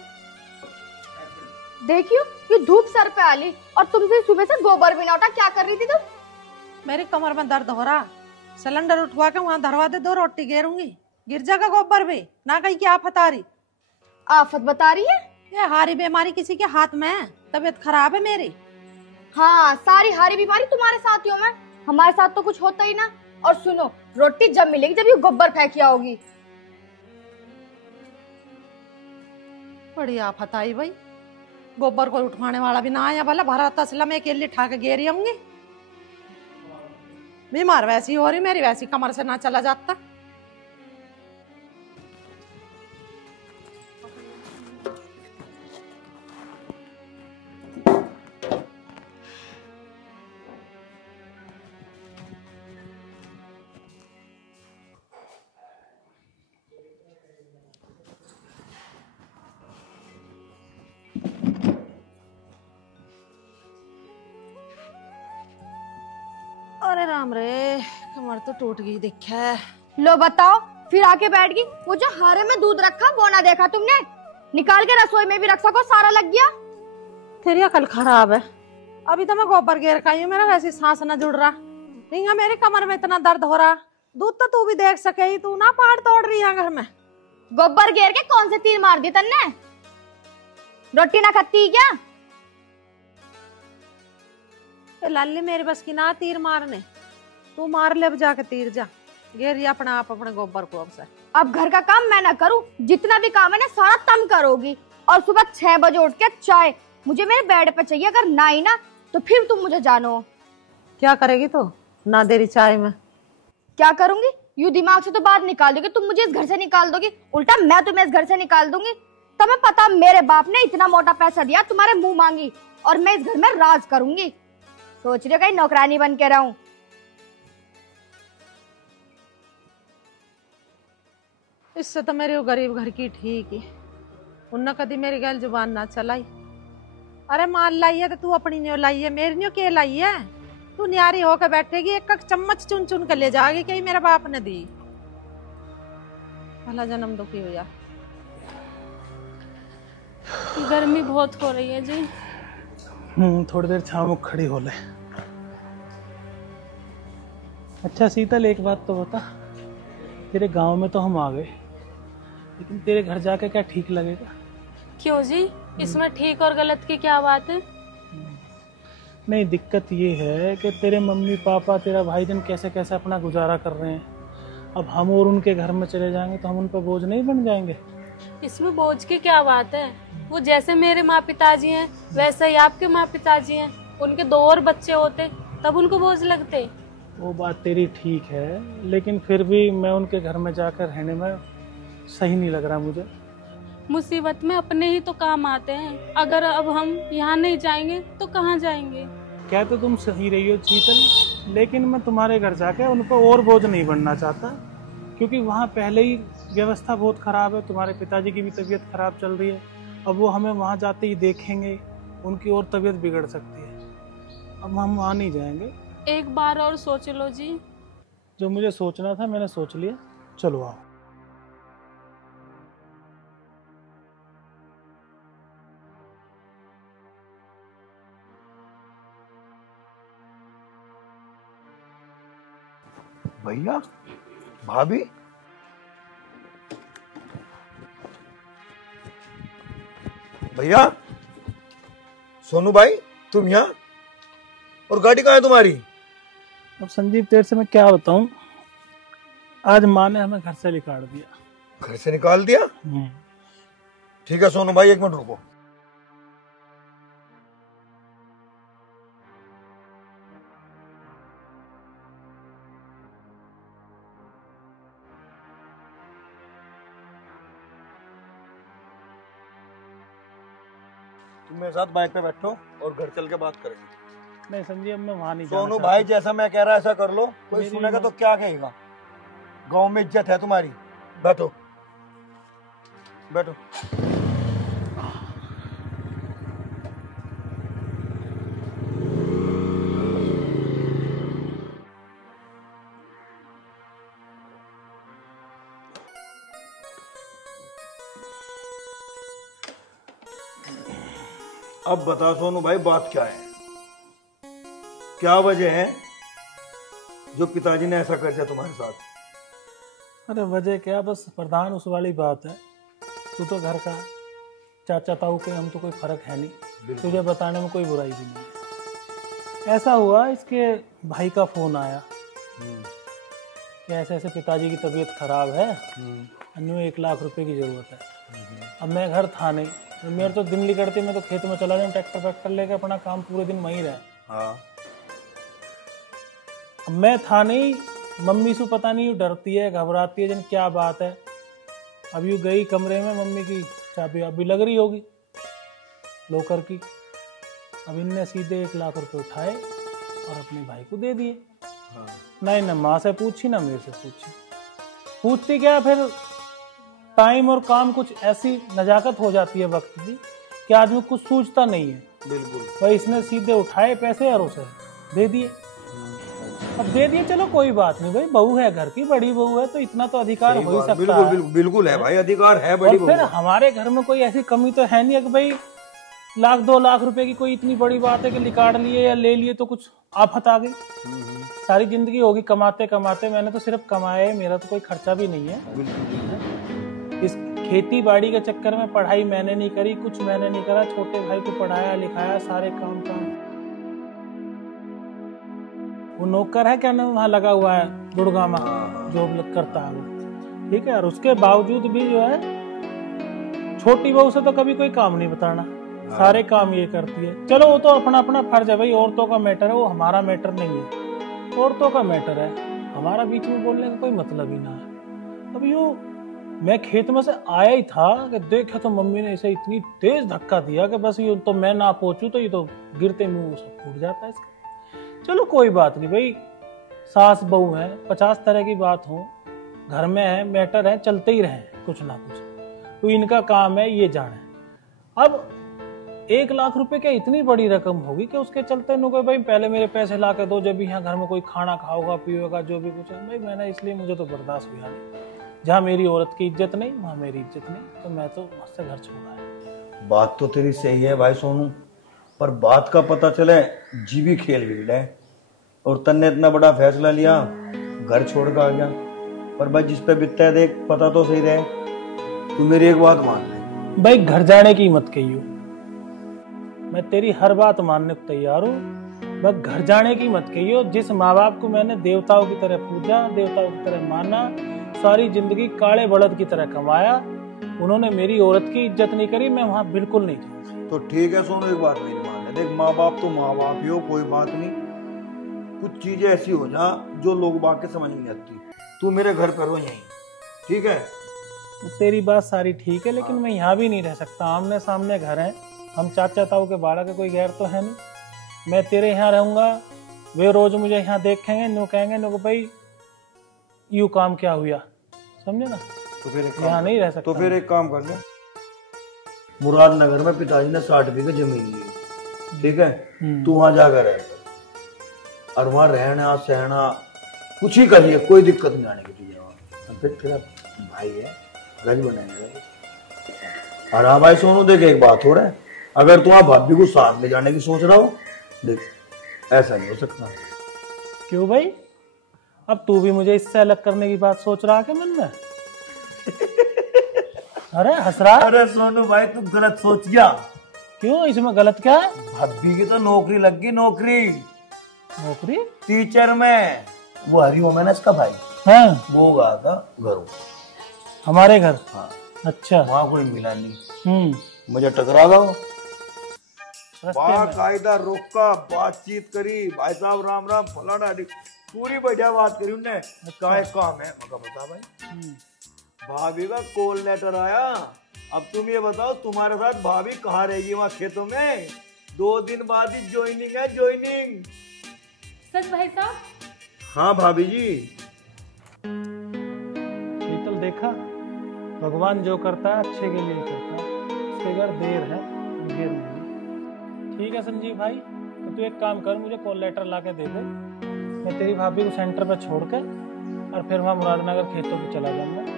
देखियो ये धूप सर पे आली और तुमसे सुबह से गोबर भी ना उठा। क्या कर रही थी तुम? मेरी कमर में दर्द हो रहा, सिलेंडर उठवा के वहां धरवा दे, 2 रोटी गेरूंगी, गिर जाएगा गोबर भी ना। कहीं की आफत आ रही। आफत बता रही है? ये हारी बीमारी किसी के हाथ में है, तबीयत खराब है मेरी। हाँ सारी हारी बीमारी तुम्हारे साथियों में, हमारे साथ तो कुछ होता ही ना। और सुनो रोटी जब मिलेगी जब ये गोबर फेंकिया होगी। बड़ी आफत आई भाई, गोबर को उठवाने वाला भी ना आया। भला भरा तसला में अकेले ठा के गेरी होंगी। बीमार वैसी हो रही, मेरी वैसी कमर से ना चला जाता। अरे राम रे, कमर तो टूट गई देखा। लो बताओ, फिर आके बैठ गई। वो जो हारे में दूध रखा वो ना देखा तुमने? निकाल के रसोई में भी रख सको, सारा लग गया। तेरी अकल खराब है। अभी तो मैं गोबर घेर का हूँ, मेरा वैसे सांस न जुड़ रहा। नहीं मेरी कमर में इतना दर्द हो रहा। दूध तो तू भी देख सके ही, तू ना पहाड़ तोड़ रही है घर में। गोबर घेर के कौन से तीर मार दी तन्ने? रोटी ना खाती क्या? लाली मेरे बस की ना तीर मारने। तू मार ले, अब जाके तीर जा गेर अपना आप अपने गोबर को। अब से अब घर का काम मैं ना करूं, जितना भी काम है ना सारा तुम करोगी। और सुबह 6 बजे उठ के चाय मुझे मेरे बेड पे चाहिए, अगर ना ही ना तो फिर तुम मुझे जानो। क्या करेगी तो ना देरी चाय में? क्या करूंगी? यूं दिमाग से तो बात निकाल दोगी, तुम मुझे इस घर से निकाल दोगी, उल्टा मैं तुम्हें इस घर से निकाल दूंगी। तुम्हें पता मेरे बाप ने इतना मोटा पैसा दिया, तुम्हारे मुंह मांगी, और मैं इस घर में राज करूंगी। सोच रही हो कहीं नौकरानी बन के रहूं? इससे तो मेरे गरीब घर की ठीक ही, उन्ना कभी मेरी गैल जुबान ना चलाई। अरे माल लाई है तो तू अपनी न्यो लाई है, मेरी न्यो के लाई है? तू न्यारी होकर बैठेगी, एक एक चम्मच चुन चुन कर ले जाएगी, कहीं मेरा बाप ने दी। भला जन्म दुखी हो जा। गर्मी बहुत हो रही है जी। थोड़ी देर छाँव में खड़ी हो ले। अच्छा शीतल, एक बात तो बता, तेरे गांव में तो हम आ गए, लेकिन तेरे घर जाके क्या ठीक लगेगा? क्यों जी, इसमें ठीक और गलत की क्या बात है? नहीं, दिक्कत ये है कि तेरे मम्मी पापा तेरा भाईजान कैसे कैसे अपना गुजारा कर रहे हैं। अब हम और उनके घर में चले जाएंगे तो हम उन पर बोझ नहीं बन जाएंगे? इसमें बोझ की क्या बात है? वो जैसे मेरे माँ पिताजी हैं वैसे ही आपके माँ पिताजी हैं। उनके 2 और बच्चे होते तब उनको बोझ लगते। वो बात तेरी ठीक है, लेकिन फिर भी मैं उनके घर में जाकर रहने में सही नहीं लग रहा मुझे। मुसीबत में अपने ही तो काम आते हैं। अगर अब हम यहाँ नहीं जाएंगे तो कहाँ जाएंगे? क्या तो तुम सही रही हो शीतल, लेकिन मैं तुम्हारे घर जाके उन पर और बोझ नहीं बनना चाहता, क्योंकि वहाँ पहले ही व्यवस्था बहुत खराब है। तुम्हारे पिताजी की भी तबीयत खराब चल रही है। अब वो हमें वहाँ जाते ही देखेंगे, उनकी और तबीयत बिगड़ सकती है। अब हम वहाँ नहीं जाएंगे। एक बार और सोच लो जी। जो मुझे सोचना था मैंने सोच लिया, चलो आओ। भैया, भाभी, भैया, सोनू भाई, तुम यहाँ? और गाड़ी कहाँ है तुम्हारी? अब संजीव तेरे से मैं क्या बताऊं, आज माँ ने हमें घर से निकाल दिया। घर से निकाल दिया? ठीक है सोनू भाई, 1 मिनट रुको। तुम मेरे साथ बाइक पे बैठो और घर चल के बात करेंगे। नहीं संजीव, मैं वहाँ नहीं सोनू भाई, जैसा मैं कह रहा ऐसा कर लो। कोई सुनेगा तो क्या कहेगा? गांव में इज्जत है तुम्हारी। बैठो बैठो। अब बता सोनू भाई, बात क्या है? क्या वजह है जो पिताजी ने ऐसा कर दिया तुम्हारे साथ? अरे वजह क्या, बस प्रधान उस वाली बात है। तू तो घर का चाचा ताऊ के, हम तो कोई फर्क है नहीं, तुझे बताने में कोई बुराई भी नहीं है। ऐसा हुआ, इसके भाई का फोन आया कि ऐसे ऐसे पिताजी की तबीयत खराब है, अन्य 1 लाख रुपए की जरूरत है। अब मैं घर था नहीं, मेरे तो दिन निकलते, मैं तो खेत में चला जाऊँ ट्रैक्टर वैक्टर लेके, अपना काम पूरे दिन वहीं रहे। हाँ। मैं था नहीं, मम्मी से पता नहीं डरती है, घबराती है, जन क्या बात है। अब यूँ गई कमरे में, मम्मी की चाबी अभी लग रही होगी लॉकर की। अब इनने सीधे 1 लाख रुपए उठाए और अपने भाई को दे दिए। हाँ। नहीं ना माँ से पूछी ना मेरे से पूछी। पूछती क्या, फिर टाइम और काम कुछ ऐसी नजाकत हो जाती है वक्त की कि आदमी कुछ सोचता नहीं है। बिल्कुल भाई, इसने सीधे उठाए पैसे और उसे दे दिए। अब दे दिए, चलो कोई बात नहीं भाई, बहू है, घर की बड़ी बहू है, तो इतना तो अधिकार हो ही सकता बिल्कुल, है। बिल्कुल है भाई, अधिकार है बड़ी बहू। फिर हमारे घर में कोई ऐसी कमी तो है नहीं कि भाई 1-2 लाख रुपए की कोई इतनी बड़ी बात है कि निकाल लिए या ले लिए तो कुछ आफत आ गई। सारी जिंदगी होगी कमाते कमाते, मैंने तो सिर्फ कमाया है, मेरा तो कोई खर्चा भी नहीं है। इस खेती बाड़ी के चक्कर में पढ़ाई मैंने नहीं करी, कुछ मैंने नहीं करा, छोटे भाई को पढ़ाया लिखाया, सारे काम वो नौकर है क्या नाम वहाँ लगा हुआ है गुड़गांव में, जॉब करता है वो, ठीक है। और उसके बावजूद भी जो है छोटी बहू से तो कभी कोई काम नहीं बताना, सारे काम ये करती है। चलो वो तो अपना अपना फर्ज है भाई, औरतों का मैटर है, वो हमारा मैटर नहीं है, औरतों का मैटर है, हमारा बीच में बोलने का कोई मतलब ही ना है। अब यो मैं खेत में से आया ही था कि देखा तो मम्मी ने इसे इतनी तेज धक्का दिया कि बस ये तो मैं ना पहुंचू तो ये तो गिरते मुंह सब फूट जाता है इसका। चलो कोई बात नहीं भाई, सास बहू है, 50 तरह की बात हो, घर में है, मैटर है, चलते ही रहे कुछ ना कुछ, तो इनका काम है ये जाने। अब 1 लाख रुपए क्या इतनी बड़ी रकम होगी कि उसके चलते नो भाई पहले मेरे पैसे ला के दो, जब भी यहाँ घर में कोई खाना खाओगा पिएगा जो भी कुछ है। भाई मैंने इसलिए मुझे तो बर्दाश्त हुआ नहीं, जहाँ मेरी औरत की इज्जत नहीं वहाँ मेरी इज्जत नहीं, तो मैं तो मस्त घर छोड़ा है। बात तो तेरी सही है भाई सोनू, पर बात का पता चले जी भी खेल भीड़ है, और तन्ने इतना बड़ा फैसला लिया, घर छोड़ कर आ गया। पर भाई जिस पे बिकता है देख, पता तो सही रहे, तू मेरी एक बात मान ले भाई, घर जाने की मत कहियो, मैं तेरी हर बात मानने को तैयार हूँ, बस घर जाने की मत कहियो। जिस माँ बाप को मैंने देवताओं की तरह पूजा, देवताओं की तरह माना, सारी जिंदगी काले बलद की तरह कमाया, उन्होंने मेरी औरत की इज्जत नहीं करी, मैं वहां बिल्कुल नहीं जाऊंगा। तो ठीक है सोनू, एक बात मेरी मान ले, देख माँ बाप तो माँ बाप ही हो, कोई बात नहीं, कुछ चीजें ऐसी हो जा जो लोग बात के समझ नहीं आती, तू मेरे घर पर हो यहीं, ठीक है? तेरी बात सारी ठीक है, लेकिन मैं यहाँ भी नहीं रह सकता, आमने सामने घर है, हम चाचा ताऊ के बाड़ा के कोई गैर तो है नहीं। मैं तेरे यहाँ रहूंगा, वे रोज मुझे यहाँ देखेंगे, नो कहेंगे नो भाई यू काम क्या हुआ, समझे ना? तो फिर यहाँ नहीं रह सकता। तो फिर एक काम कर ले, मुरादनगर में पिताजी ने 60 बीघे जमीन ली, ठीक है? तू वहां जाकर रह, और वहां रहना सहना कुछ ही करिए, कोई दिक्कत नहीं आने की तुझे वहां। फिर तेरा भाई है, रज बनाएगा। और हाँ भाई सोनू देख, एक बात हो रहा है, अगर तुम भाभी को साथ ले जाने की सोच रहा हो, देख ऐसा नहीं हो सकता। क्यों भाई, अब तू भी मुझे इससे अलग करने की बात सोच रहा है क्या मन में? अरे हंस रहा? अरे सोनू भाई तू गलत सोच गया। क्यों, इसमें गलत क्या है? भाभी की तो नौकरी लग गई, नौकरी नौकरी टीचर में, वो हरिओम है ना इसका भाई, हाँ वो गया था घरों, हमारे घर। हाँ अच्छा, वहाँ कोई मिला नहीं, मुझे टकरा गया, बाकायदा रोका, बातचीत करी, भाई साहब राम राम फलाना, पूरी बढ़िया बात करी उनने। क्या काम है मगर बता भाई, भाभी का कॉल लेटर आया, अब तुम ये बताओ तुम्हारे साथ भाभी कहाँ रहेगी वहाँ खेतों में? 2 दिन बाद ही ज्वाइनिंग है, ज्वाइनिंग। सच भाई साहब? हाँ भाभी जी। शीतल देखा, भगवान जो करता है अच्छे के लिए करता है, उसके घर देर है देर नहीं। ठीक है संजीव भाई, तो तू एक काम कर, मुझे कॉल लेटर ला के दे दे, मैं तेरी भाभी को सेंटर पे छोड़ कर और फिर वहाँ मुरादनगर खेतों पे चला जाऊंगा।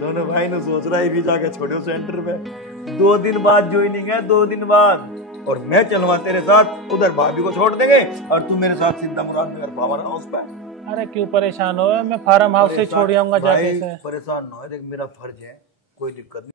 सोनू भाई ने सोच रहा है भी जाके छोड़ो सेंटर पे, 2 दिन बाद ज्वाइनिंग है, 2 दिन बाद, और मैं चलवा तेरे साथ, उधर भाभी को छोड़ देंगे और तू मेरे साथ सीधा मुरादनगर पावर हाउस पे। अरे क्यों परेशान हो, मैं फार्म हाउस से छोड़ आऊंगा जाके से। परेशान ना हो, देख मेरा फर्ज है, कोई दिक्कत नहीं।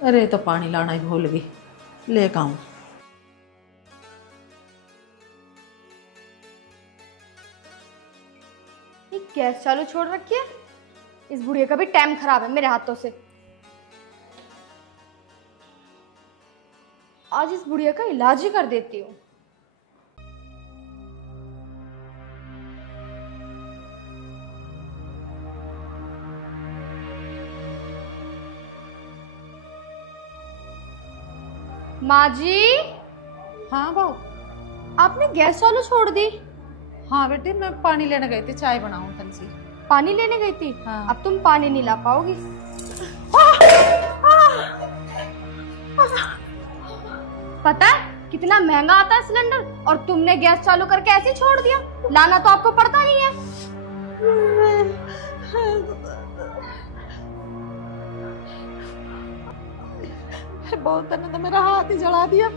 अरे तो पानी लाना ही भूल गई, लेकर आऊं। गैस चालू छोड़ रखी है, इस बुढ़िया का भी टाइम खराब है मेरे हाथों से। आज इस बुढ़िया का इलाज ही कर देती हूँ। माँ जी। हाँ बहू। आपने गैस चालू छोड़ दी? हाँ बेटी, मैं पानी लेने गई थी, चाय बनाऊं तन सी। पानी लेने गई थी? हाँ। अब तुम पानी नहीं ला पाओगी। पता है कितना महंगा आता है सिलेंडर, और तुमने गैस चालू करके ऐसे छोड़ दिया। लाना तो आपको पड़ता ही है। बहुत ने तो मेरा हाथ ही जला दिया।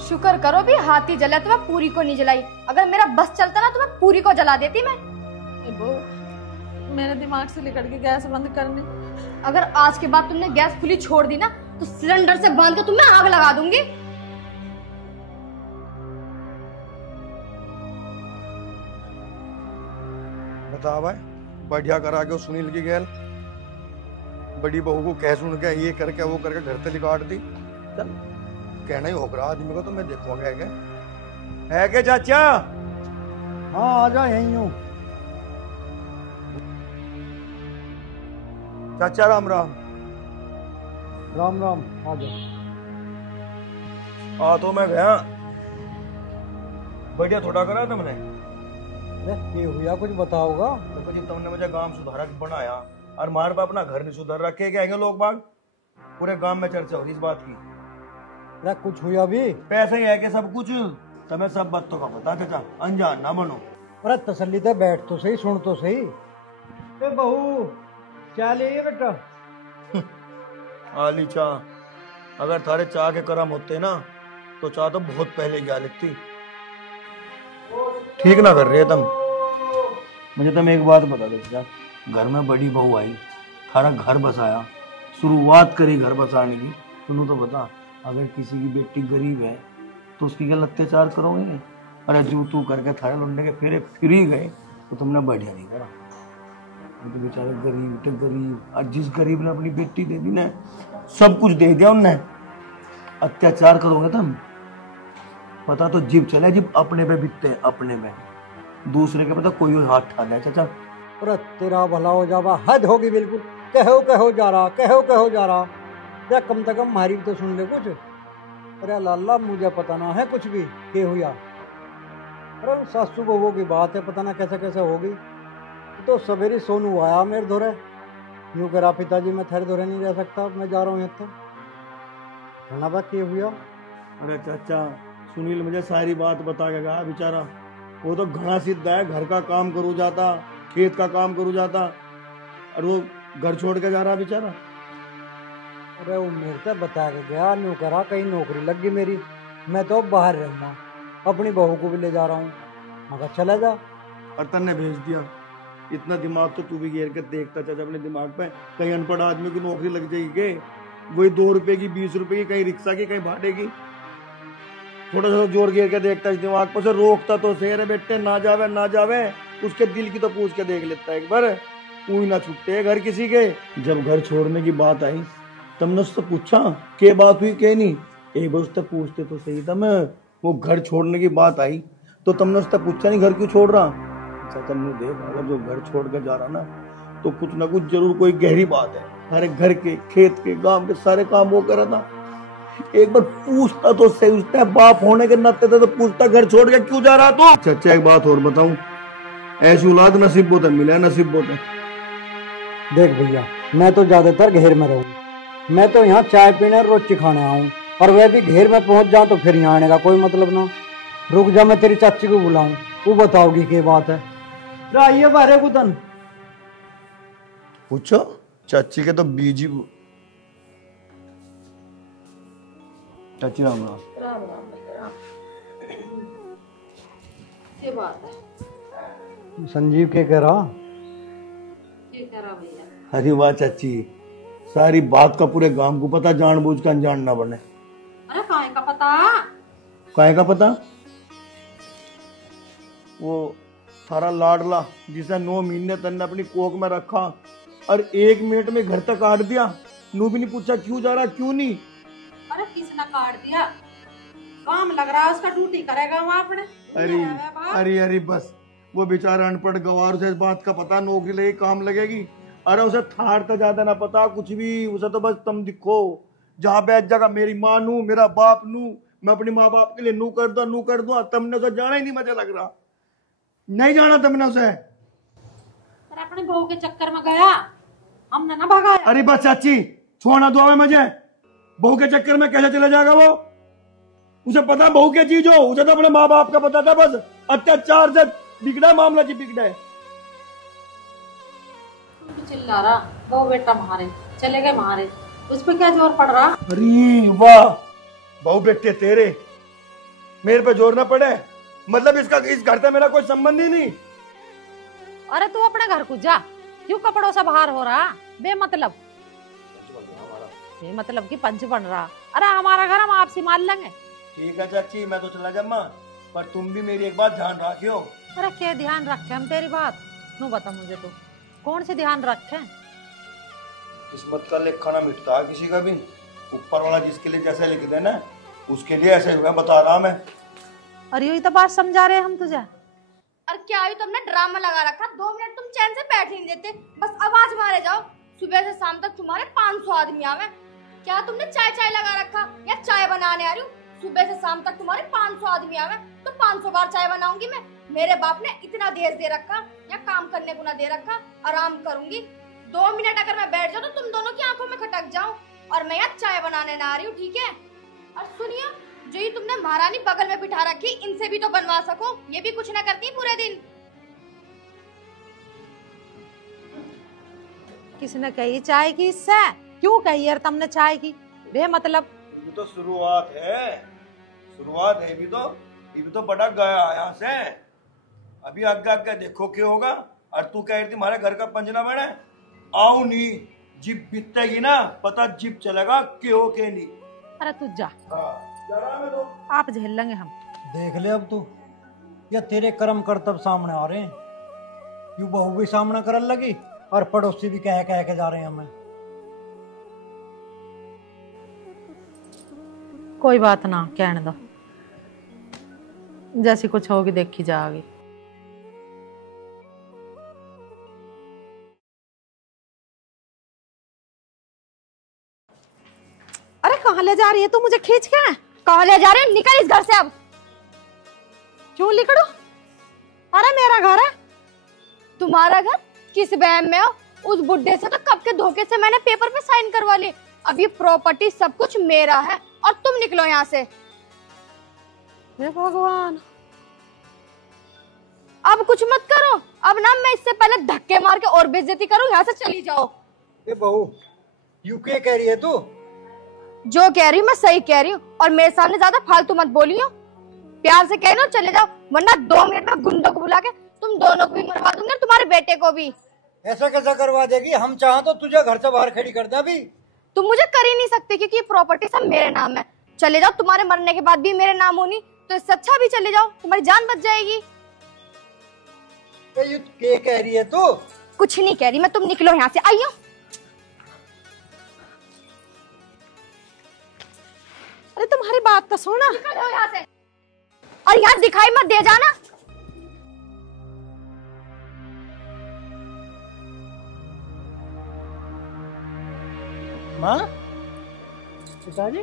शुक्र करो भी हाथ ही जला तो मैं पूरी को नहीं जलाई, अगर मेरा बस चलता ना तो मैं पूरी को जला देती मैं। मेरे दिमाग से निकल के गैस बंद करनी। अगर आज के बाद तुमने गैस खुली छोड़ दी ना तो सिलेंडर से बांध के तुम्हें आग लगा दूंगी। बता भाई, बढ़िया करा के सुनील की गैल बड़ी बहू को कह सुन के ये करके वो करके घर से निकाट दी। चल कहना ही होगा आदमी को, तो मैं देखूंगा क्या है के चाचा। हाँ आ जा, यहीं हूँ। चाचा राम राम। राम राम, आ जा। आ तो मैं गया, बढ़िया थोड़ा करा तुमने। ये हुआ कुछ बताओगा? देखो जी, तुमने मुझे गांव सुधारक बनाया और मार बाप अपना घर नहीं सुधार रखे, क्या आएंगे लोग बाग? पूरे गांव में चर्चा हो रही इस बात की। कुछ हुआ भी? पैसे है कि सब कुछ तुम्हें सब बातों का पता चाचा, अनजान ना बनो। अरे तसल्ली से बैठ तो सही, सुन तो सही। ए बहू क्या ले बेटा? आली चाह, अगर थारे चाह के करम होते ना तो चाह तो बहुत पहले क्या लिखती। ठीक ना कर रहे तुम। मुझे तुम एक बात बता दो चाचा, घर में बड़ी बहू आई, थारा घर बसाया, शुरुआत करी घर बसाने की, तुम तो बता अगर किसी की बेटी गरीब है तो उसकी क्या अत्याचार करोगे? अरे जू तू करके थारे लुंडे के फेरे फिर ही गए तो तुमने बढ़िया नहीं करा। तो बेचारे गरीब तो गरीब, और जिस गरीब ने अपनी बेटी दे दी ना, सब कुछ दे दिया उनने, अत्याचार करोगे तुम? पता तो जीप चले, जीप अपने पे बिकते हैं, अपने पे, दूसरे के पता कोई हाथ ठा दे चाचा। अरे तेरा भला हो जावा, हद होगी बिल्कुल। कहो जा रहा, कहो जा रहा। या कम से कम हमारी तो सुन ले कुछ। अरे लाला मुझे पता ना है कुछ भी के हुआ। अरे सासू बहू की बात है, पता ना कैसे कैसे होगी। तो सवेरे सोनू आया मेरे धोरे, यूँ करा पिताजी मैं थारे धोरे नहीं रह सकता, मैं जा रहा हूँ यहाँ तो ना बात के हुआ। अरे चाचा सुनील मुझे सारी बात बता के गया बेचारा, वो तो घना सिद्ध है, घर का काम करू जाता, खेत का काम करू जाता, और वो घर छोड़ के जा रहा बेचारा। अरे वो मेरे से बता के गया, न्यू करा कहीं नौकरी लग गई मेरी, मैं तो बाहर रहूँगा, अपनी बहू को भी ले जा रहा हूँ। मगर चला जा। और तन्ने भेज दिया। इतना दिमाग तो तू भी घेर के देखता चाचा अपने दिमाग पे, कहीं अनपढ़ आदमी की नौकरी लग जाएगी के? वही 2 रुपए की, 20 रुपए की, कहीं रिक्शा की, कहीं भाड़े की। थोड़ा सा जोर घेर के देखता इस दिमाग पर से, रोकता तो सही। अरे बेटे ना जावे ना जावे, उसके दिल की तो पूछ के देख लेता है एक बार, कोई ना छूटे घर किसी के। जब घर छोड़ने की बात आई तुमने उससे पूछा के बात हुई के नहीं? एक बार उससे पूछते तो सही था। मैं वो घर छोड़ने की बात आई तो तुमने उससे पूछा नहीं घर क्यों छोड़ रहा? अच्छा तुमने देख, अगर जो घर छोड़ कर जा रहा ना तो कुछ ना कुछ जरूर कोई गहरी बात है। हमारे घर के, खेत के, गांव के सारे काम वो कर रहा था। एक बार पूछता तो सही, उसने बाप होने के नाते तो पूछता घर छोड़ के क्यों जा रहा तो। अच्छा एक बात और बताऊं, ऐसी औलाद नसीब बहुत है, मिला नसीब बहुत है। देख भैया, मैं तो ज्यादातर घेर में रहूँ, मैं तो यहाँ चाय पीने और रोटी खाने आऊँ, और वह भी घेर में पहुंच जा तो फिर यहाँ आने का कोई मतलब ना। रुक जा, मैं तेरी चाची को बुलाऊं, वो बताओगी क्या बात है। आइए बारे कुतन। पूछो चाची के तो बीजी। चाची राम राम। राम राम। ये बात है। संजीव के कह रहा? भैया। अरे वाह चाची, सारी बात का पूरे गांव को पता, जानबूझ कर अनजान ना बने। अरे काहे का पता? काहे का पता? वो थारा लाडला जिसे 9 महीने तन्ने अपनी कोख में रखा और 1 मिनट में घर तक काट दिया, नू भी नहीं पूछा क्यों जा रहा क्यों नहीं। अरे किसने काट दिया? काम लग रहा है उसका, ड्यूटी करेगा वहाँ अपने। अरे बस, वो बेचारा अनपढ़ गवार, से इस बात का पता नौकरी लगी काम लगेगी। अरे उसे थार तो ज्यादा ना पता कुछ भी, उसे तो बस तुम दिखो जहाँ बैठ जाएगा, मेरी माँ नू, मेरा बाप नू, मैं अपने माँ बाप के लिए नू कर दूं। तुमने उसे जाना ही नहीं, मुझे लग रहा नहीं जाना तुमने उसे। अरे अपने बहू के चक्कर में गया, हमने ना भगाया। अरे बस चाची छोड़ना दो हमें, मुझे बहू के चक्कर में कैसे चला जाएगा वो? उसे पता बहू क्या चीज हो, उसे तो अपने माँ बाप का पता था, बस अत्याचार से बिगड़ा मामला जी, बिगड़ा। चिल्ला रहा बहू बेटा मारे चले गए, मारे उस पे क्या जोर पड़ रहा? अरे वाह, बहु बेटे तेरे मेरे पे जोर ना पड़े, मतलब इस घर से मेरा कोई संबंध ही नहीं। अरे तू अपने घर को जा, क्यों कपड़ों से बाहर हो रहा बेमतलब? बेमतलब की पंच बन रहा। अरे हमारा घर हम आपसे मान लेंगे। ठीक है चाची, मैं तो चला जाऊंगा, पर तुम भी मेरी एक बात ध्यान रखियो। अरे क्या ध्यान रखे हम तेरी बात? नू बता मुझे तो कौन से ध्यान रखे? किस्मत का लेखा ना मिटता किसी का भी, ऊपर वाला जिसके लिए जैसे लिख देना उसके लिए ऐसे हुआ, बता रहा मैं। अरे यही तो बात समझा रहे हम तुझे। और क्या हुई, तुमने ड्रामा लगा रखा, 2 मिनट तुम चैन से बैठ ही नहीं देते, बस आवाज मारे जाओ। सुबह से शाम तक तुम्हारे 500 आदमी आवे। क्या तुमने चाय चाय लगा रखा या चाय बनाने आ रही हूँ? सुबह से शाम तक तुम्हारे 500 आदमी आवे तो 500 बार चाय बनाऊंगी मैं? मेरे बाप ने इतना दहेज दे रखा या काम करने को ना दे रखा? आराम करूंगी, 2 मिनट अगर मैं बैठ जाऊँ तो तुम दोनों की आंखों में खटक जाऊं, और मैं यहाँ चाय बनाने ना आ रही हूँ, ठीक है? और सुनियो, जो ये तुमने महारानी बगल में बिठा रखी, इनसे भी तो बनवा सको, ये भी कुछ ना करती पूरे दिन। किसने कही चाय की? इससे क्यों कही यार तुमने चाय की? बेमतलब। ये तो शुरुआत है, शुरुआत है। ये भी तो बड़ा गया यहाँ से, अभी आगे आगे देखो क्या होगा। और तू कह रही थी हमारे घर का पंजना बने, आओ नहीं, जिप बीतेगी ना पता जिप चलेगा क्यों के नहीं। अरे तू जा, तो। आप झेल लेंगे हम। देख ले अब तू, या तेरे कर्म कर्तव्य सामने आ रहे हैं, यूं बहू भी सामना करने लगी और पड़ोसी भी कह के जा रहे हैं हमें। कोई बात ना, कहने दो, जैसी कुछ होगी देखी जाएगी। अरे कहाँ ले जा रही है तू मुझे खींच के? कहाँ ले जा रहे हो? निकल इस घर से अब। क्यों लिखड़ू? अरे मेरा घर है। तुम्हारा घर? किस वहम में हो? उस बुड्ढे से तो कब के धोखे से मैंने पेपर पे साइन करवा ली। अब ये प्रॉपर्टी सब कुछ मेरा है और तुम निकलो यहाँ से। हे भगवान, अब कुछ मत करो, अब ना मैं इससे पहले धक्के मार के और बेइज्जती करूँ, यहाँ से चली जाओ। ये बहू यू क्या कह रही है तू? जो कह रही हूँ मैं सही कह रही हूँ, और मेरे सामने ज्यादा फालतू मत बोलियो। प्यार से कह रही हूँ चले जाओ, वरना 2 मिनट में गुंडों को बुला के तुम दोनों को भी मरवा दूंगा, तुम्हारे बेटे को भी। ऐसा कैसा करवा देगी? हम चाहें तो तुझे घर से बाहर खड़ी कर दे अभी। तुम मुझे कर ही नहीं सकते क्योंकि ये प्रॉपर्टी सब मेरे नाम है। चले जाओ, तुम्हारे मरने के बाद भी मेरे नाम होनी, तो इससे अच्छा भी चले जाओ, तुम्हारी जान बच जाएगी। ये क्या कह रही है तू? कुछ नहीं कह रही मैं, तुम निकलो यहाँ से। आइयो, अरे तुम्हारी बात तो सुना। निकलो यहाँ से, और यहाँ दिखाई मत दे जाना। माँ, पिताजी,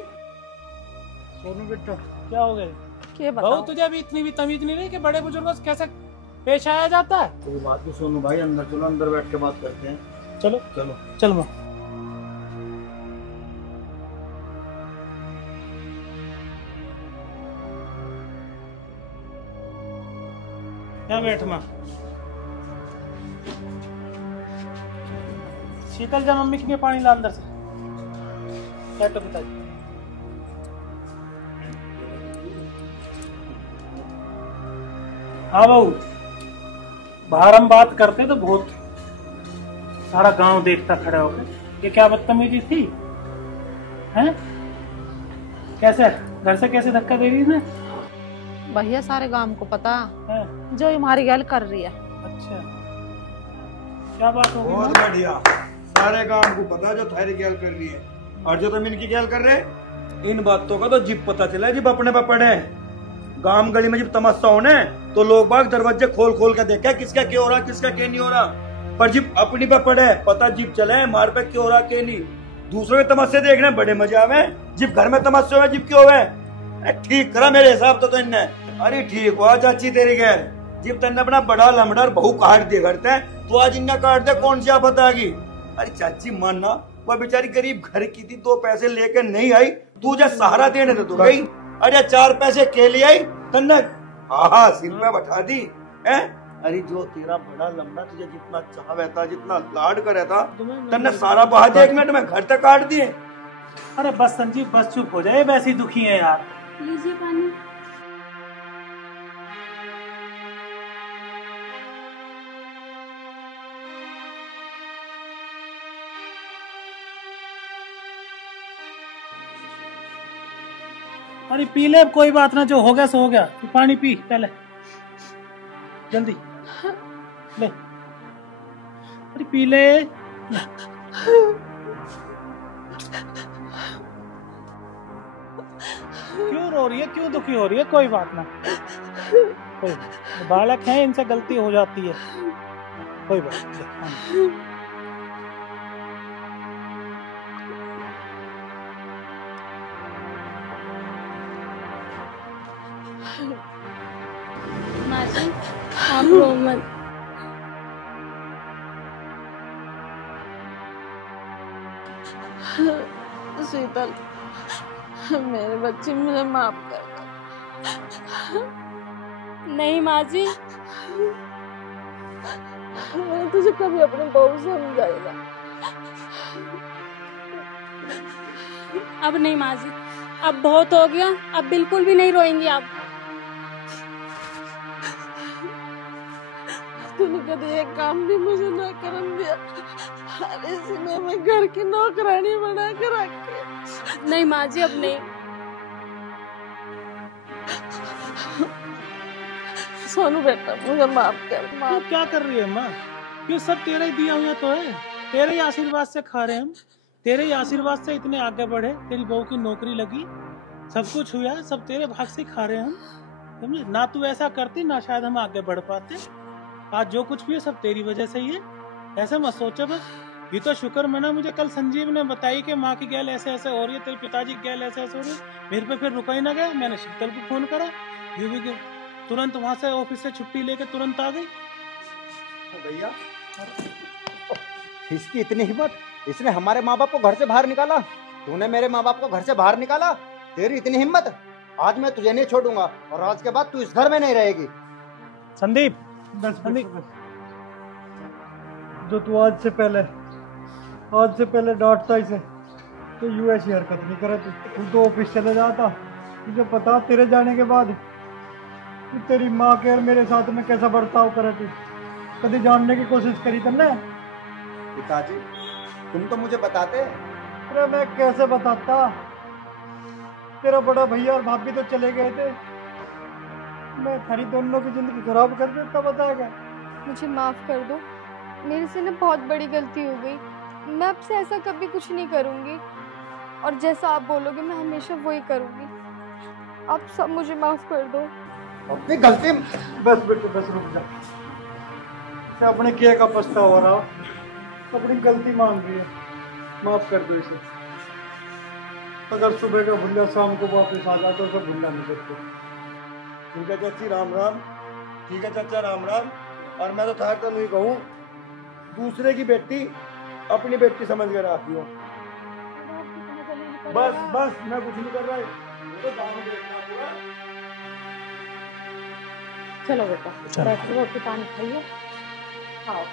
सोनू बेटा क्या हो गए? क्या बताओ? बहू तुझे अभी इतनी भी तमीज नहीं रही कि बड़े बुजुर्गों से कैसे पेश आया जाता है? कोई बात नहीं सोनू भाई, अंदर चलो, अंदर बैठ के बात करते हैं। चलो चलो चल माँ। क्या बैठ माँ। शीतल जा मम्मी के लिए पानी ला अंदर से। बैठो पिताजी। हाँ बहू, बाहर हम बात करते तो बहुत सारा गांव देखता खड़ा होकर, ये क्या बदतमीजी थी हैं? कैसे घर से कैसे धक्का दे रही है? भैया सारे गांव को पता है जो हमारी गैल कर रही है। अच्छा, क्या बात होगी? बहुत बढ़िया, सारे गांव को पता जो थारी गैल कर रही है, और जो तुम इनकी गैल कर रहे, इन बातों का तो जिप पता चला जब अपने पे पड़े। गांव गली में जब तमाशा होने तो लोग बाग दरवाजे खोल खोल के देखे किसका क्या हो रहा, किसका क्या नहीं हो रहा, पर जब अपनी पे पड़े पता जिप चले मार पे क्यों हो रहा क्या नहीं। दूसरों के तमाशे देखने बड़े मजे आवे, जब घर में तमाशे हुए जिप क्यों हुए। ठीक करा मेरे हिसाब तो इनने। अरे ठीक हुआ चाची तेरी गैर, जब तेने अपना बड़ा लमड़ा बहू काट दिया करते हैं तो आज इन्हें काट दे, कौन सी आफत आ गई। अरे चाची मानना, वह बेचारी गरीब घर की थी, 2 पैसे लेके नहीं आई, तू जो सहारा देने तो गई। अरे 4 पैसे के लिए आई तन्ने, हाँ सिर में बैठा दी है। अरे जो तेरा बड़ा लंबा तुझे जितना चाहता, जितना लाड करे था, तन्ने सारा बहा दे 1 मिनट में घर तक काट दिए। अरे बस संजीव, बस चुप हो जाए, वैसे ही दुखी है यार। लीजिए पानी। अरे पी ले, कोई बात ना, जो हो गया सो हो गया। तू पानी पी पहले, जल्दी ले। अरे पी ले। क्यों रो रही है, क्यों दुखी हो रही है? कोई बात ना, कोई बालक है, इनसे गलती हो जाती है, कोई बात नहीं। माँ जी आप रो मत। शीतल, मेरे बच्चे मुझे माफ कर। नहीं माँ जी, मैंने तुझे कभी अपने बहू समझाएगा। अब नहीं माँ जी, अब बहुत हो गया, अब बिल्कुल भी नहीं रोएंगी आप। तूने कभी एक काम भी मुझे ना करने दिया, अरे इसने मैं घर की नौकरानी बना कर रखी। नहीं माँ जी, अब नहीं। सोनू बेटा मुझे माफ कर। तू क्या कर रही है माँ? ये सब तेरा ही दिया हुआ तो है, तेरे ही आशीर्वाद से खा रहे हम, तेरे ही आशीर्वाद से इतने आगे बढ़े, तेरी बहू की नौकरी लगी, सब कुछ हुआ, सब तेरे भाग से खा रहे हम, समझे ना? तू ऐसा करती ना शायद हम आगे बढ़ पाते। आज जो कुछ भी है सब तेरी वजह से ही है, ऐसा मत सोचो बस। ये तो शुक्र मना, मुझे कल संजीव ने बताई कि माँ की गैल ऐसे ऐसे हो रही है, तेरे पिताजी की गैल ऐसे ऐसे हो रही है, मेरे पे फिर रुका ही ना गया। मैंने शीतल को फोन करा, ये भी तुरंत वहां से ऑफिस से छुट्टी लेके तुरंत आ गई। भैया इसकी इतनी हिम्मत, इसने हमारे माँ बाप को घर से बाहर निकाला, तूने मेरे माँ बाप को घर से बाहर निकाला, तेरी इतनी हिम्मत, आज मैं तुझे नहीं छोड़ूंगा और आज के बाद तू इस घर में नहीं रहेगी। संदीप, जो तू आज से पहले डांटता इसे, तो यू ऐसी हरकत नहीं करे। तू तो ऑफिस चले जाता, तुझे पता तेरे जाने के बाद तू तेरी माँ के और मेरे साथ में कैसा बर्ताव करे। तू कभी जानने की कोशिश करी तुमने? पिताजी तुम तो मुझे बताते। अरे मैं कैसे बताता, तेरा बड़ा भैया और भाभी तो चले गए थे, मैं थारी दोनों की जिंदगी खराब कर देता, बताएगा। मुझे माफ कर दो, मेरे से ना बहुत बड़ी गलती हो गई, मैं अब से ऐसा कभी कुछ नहीं करूंगी और जैसा आप बोलोगे मैं हमेशा वही करूंगी। आप सब मुझे माफ कर दो। अपनी गलती बस बेटे बस रुक जा, अपने किए का पछतावा रहा, अपनी गलती मान रही है, माफ कर दो इसे। अगर सुबह का भुल्ला शाम को वापस आ जाता तो भुल्ला नहीं सकते। ठीक है चाची, राम राम। ठीक है चाचा, राम राम। और मैं तो थार तो नहीं कहूँ, दूसरे की बेटी अपनी बेटी समझ कर आती हो। बस बस, मैं कुछ नहीं कर रहा है, तो काम देखना पूरा। चलो बेटा, बैठो, रोटी पानी खाइए, खाओ।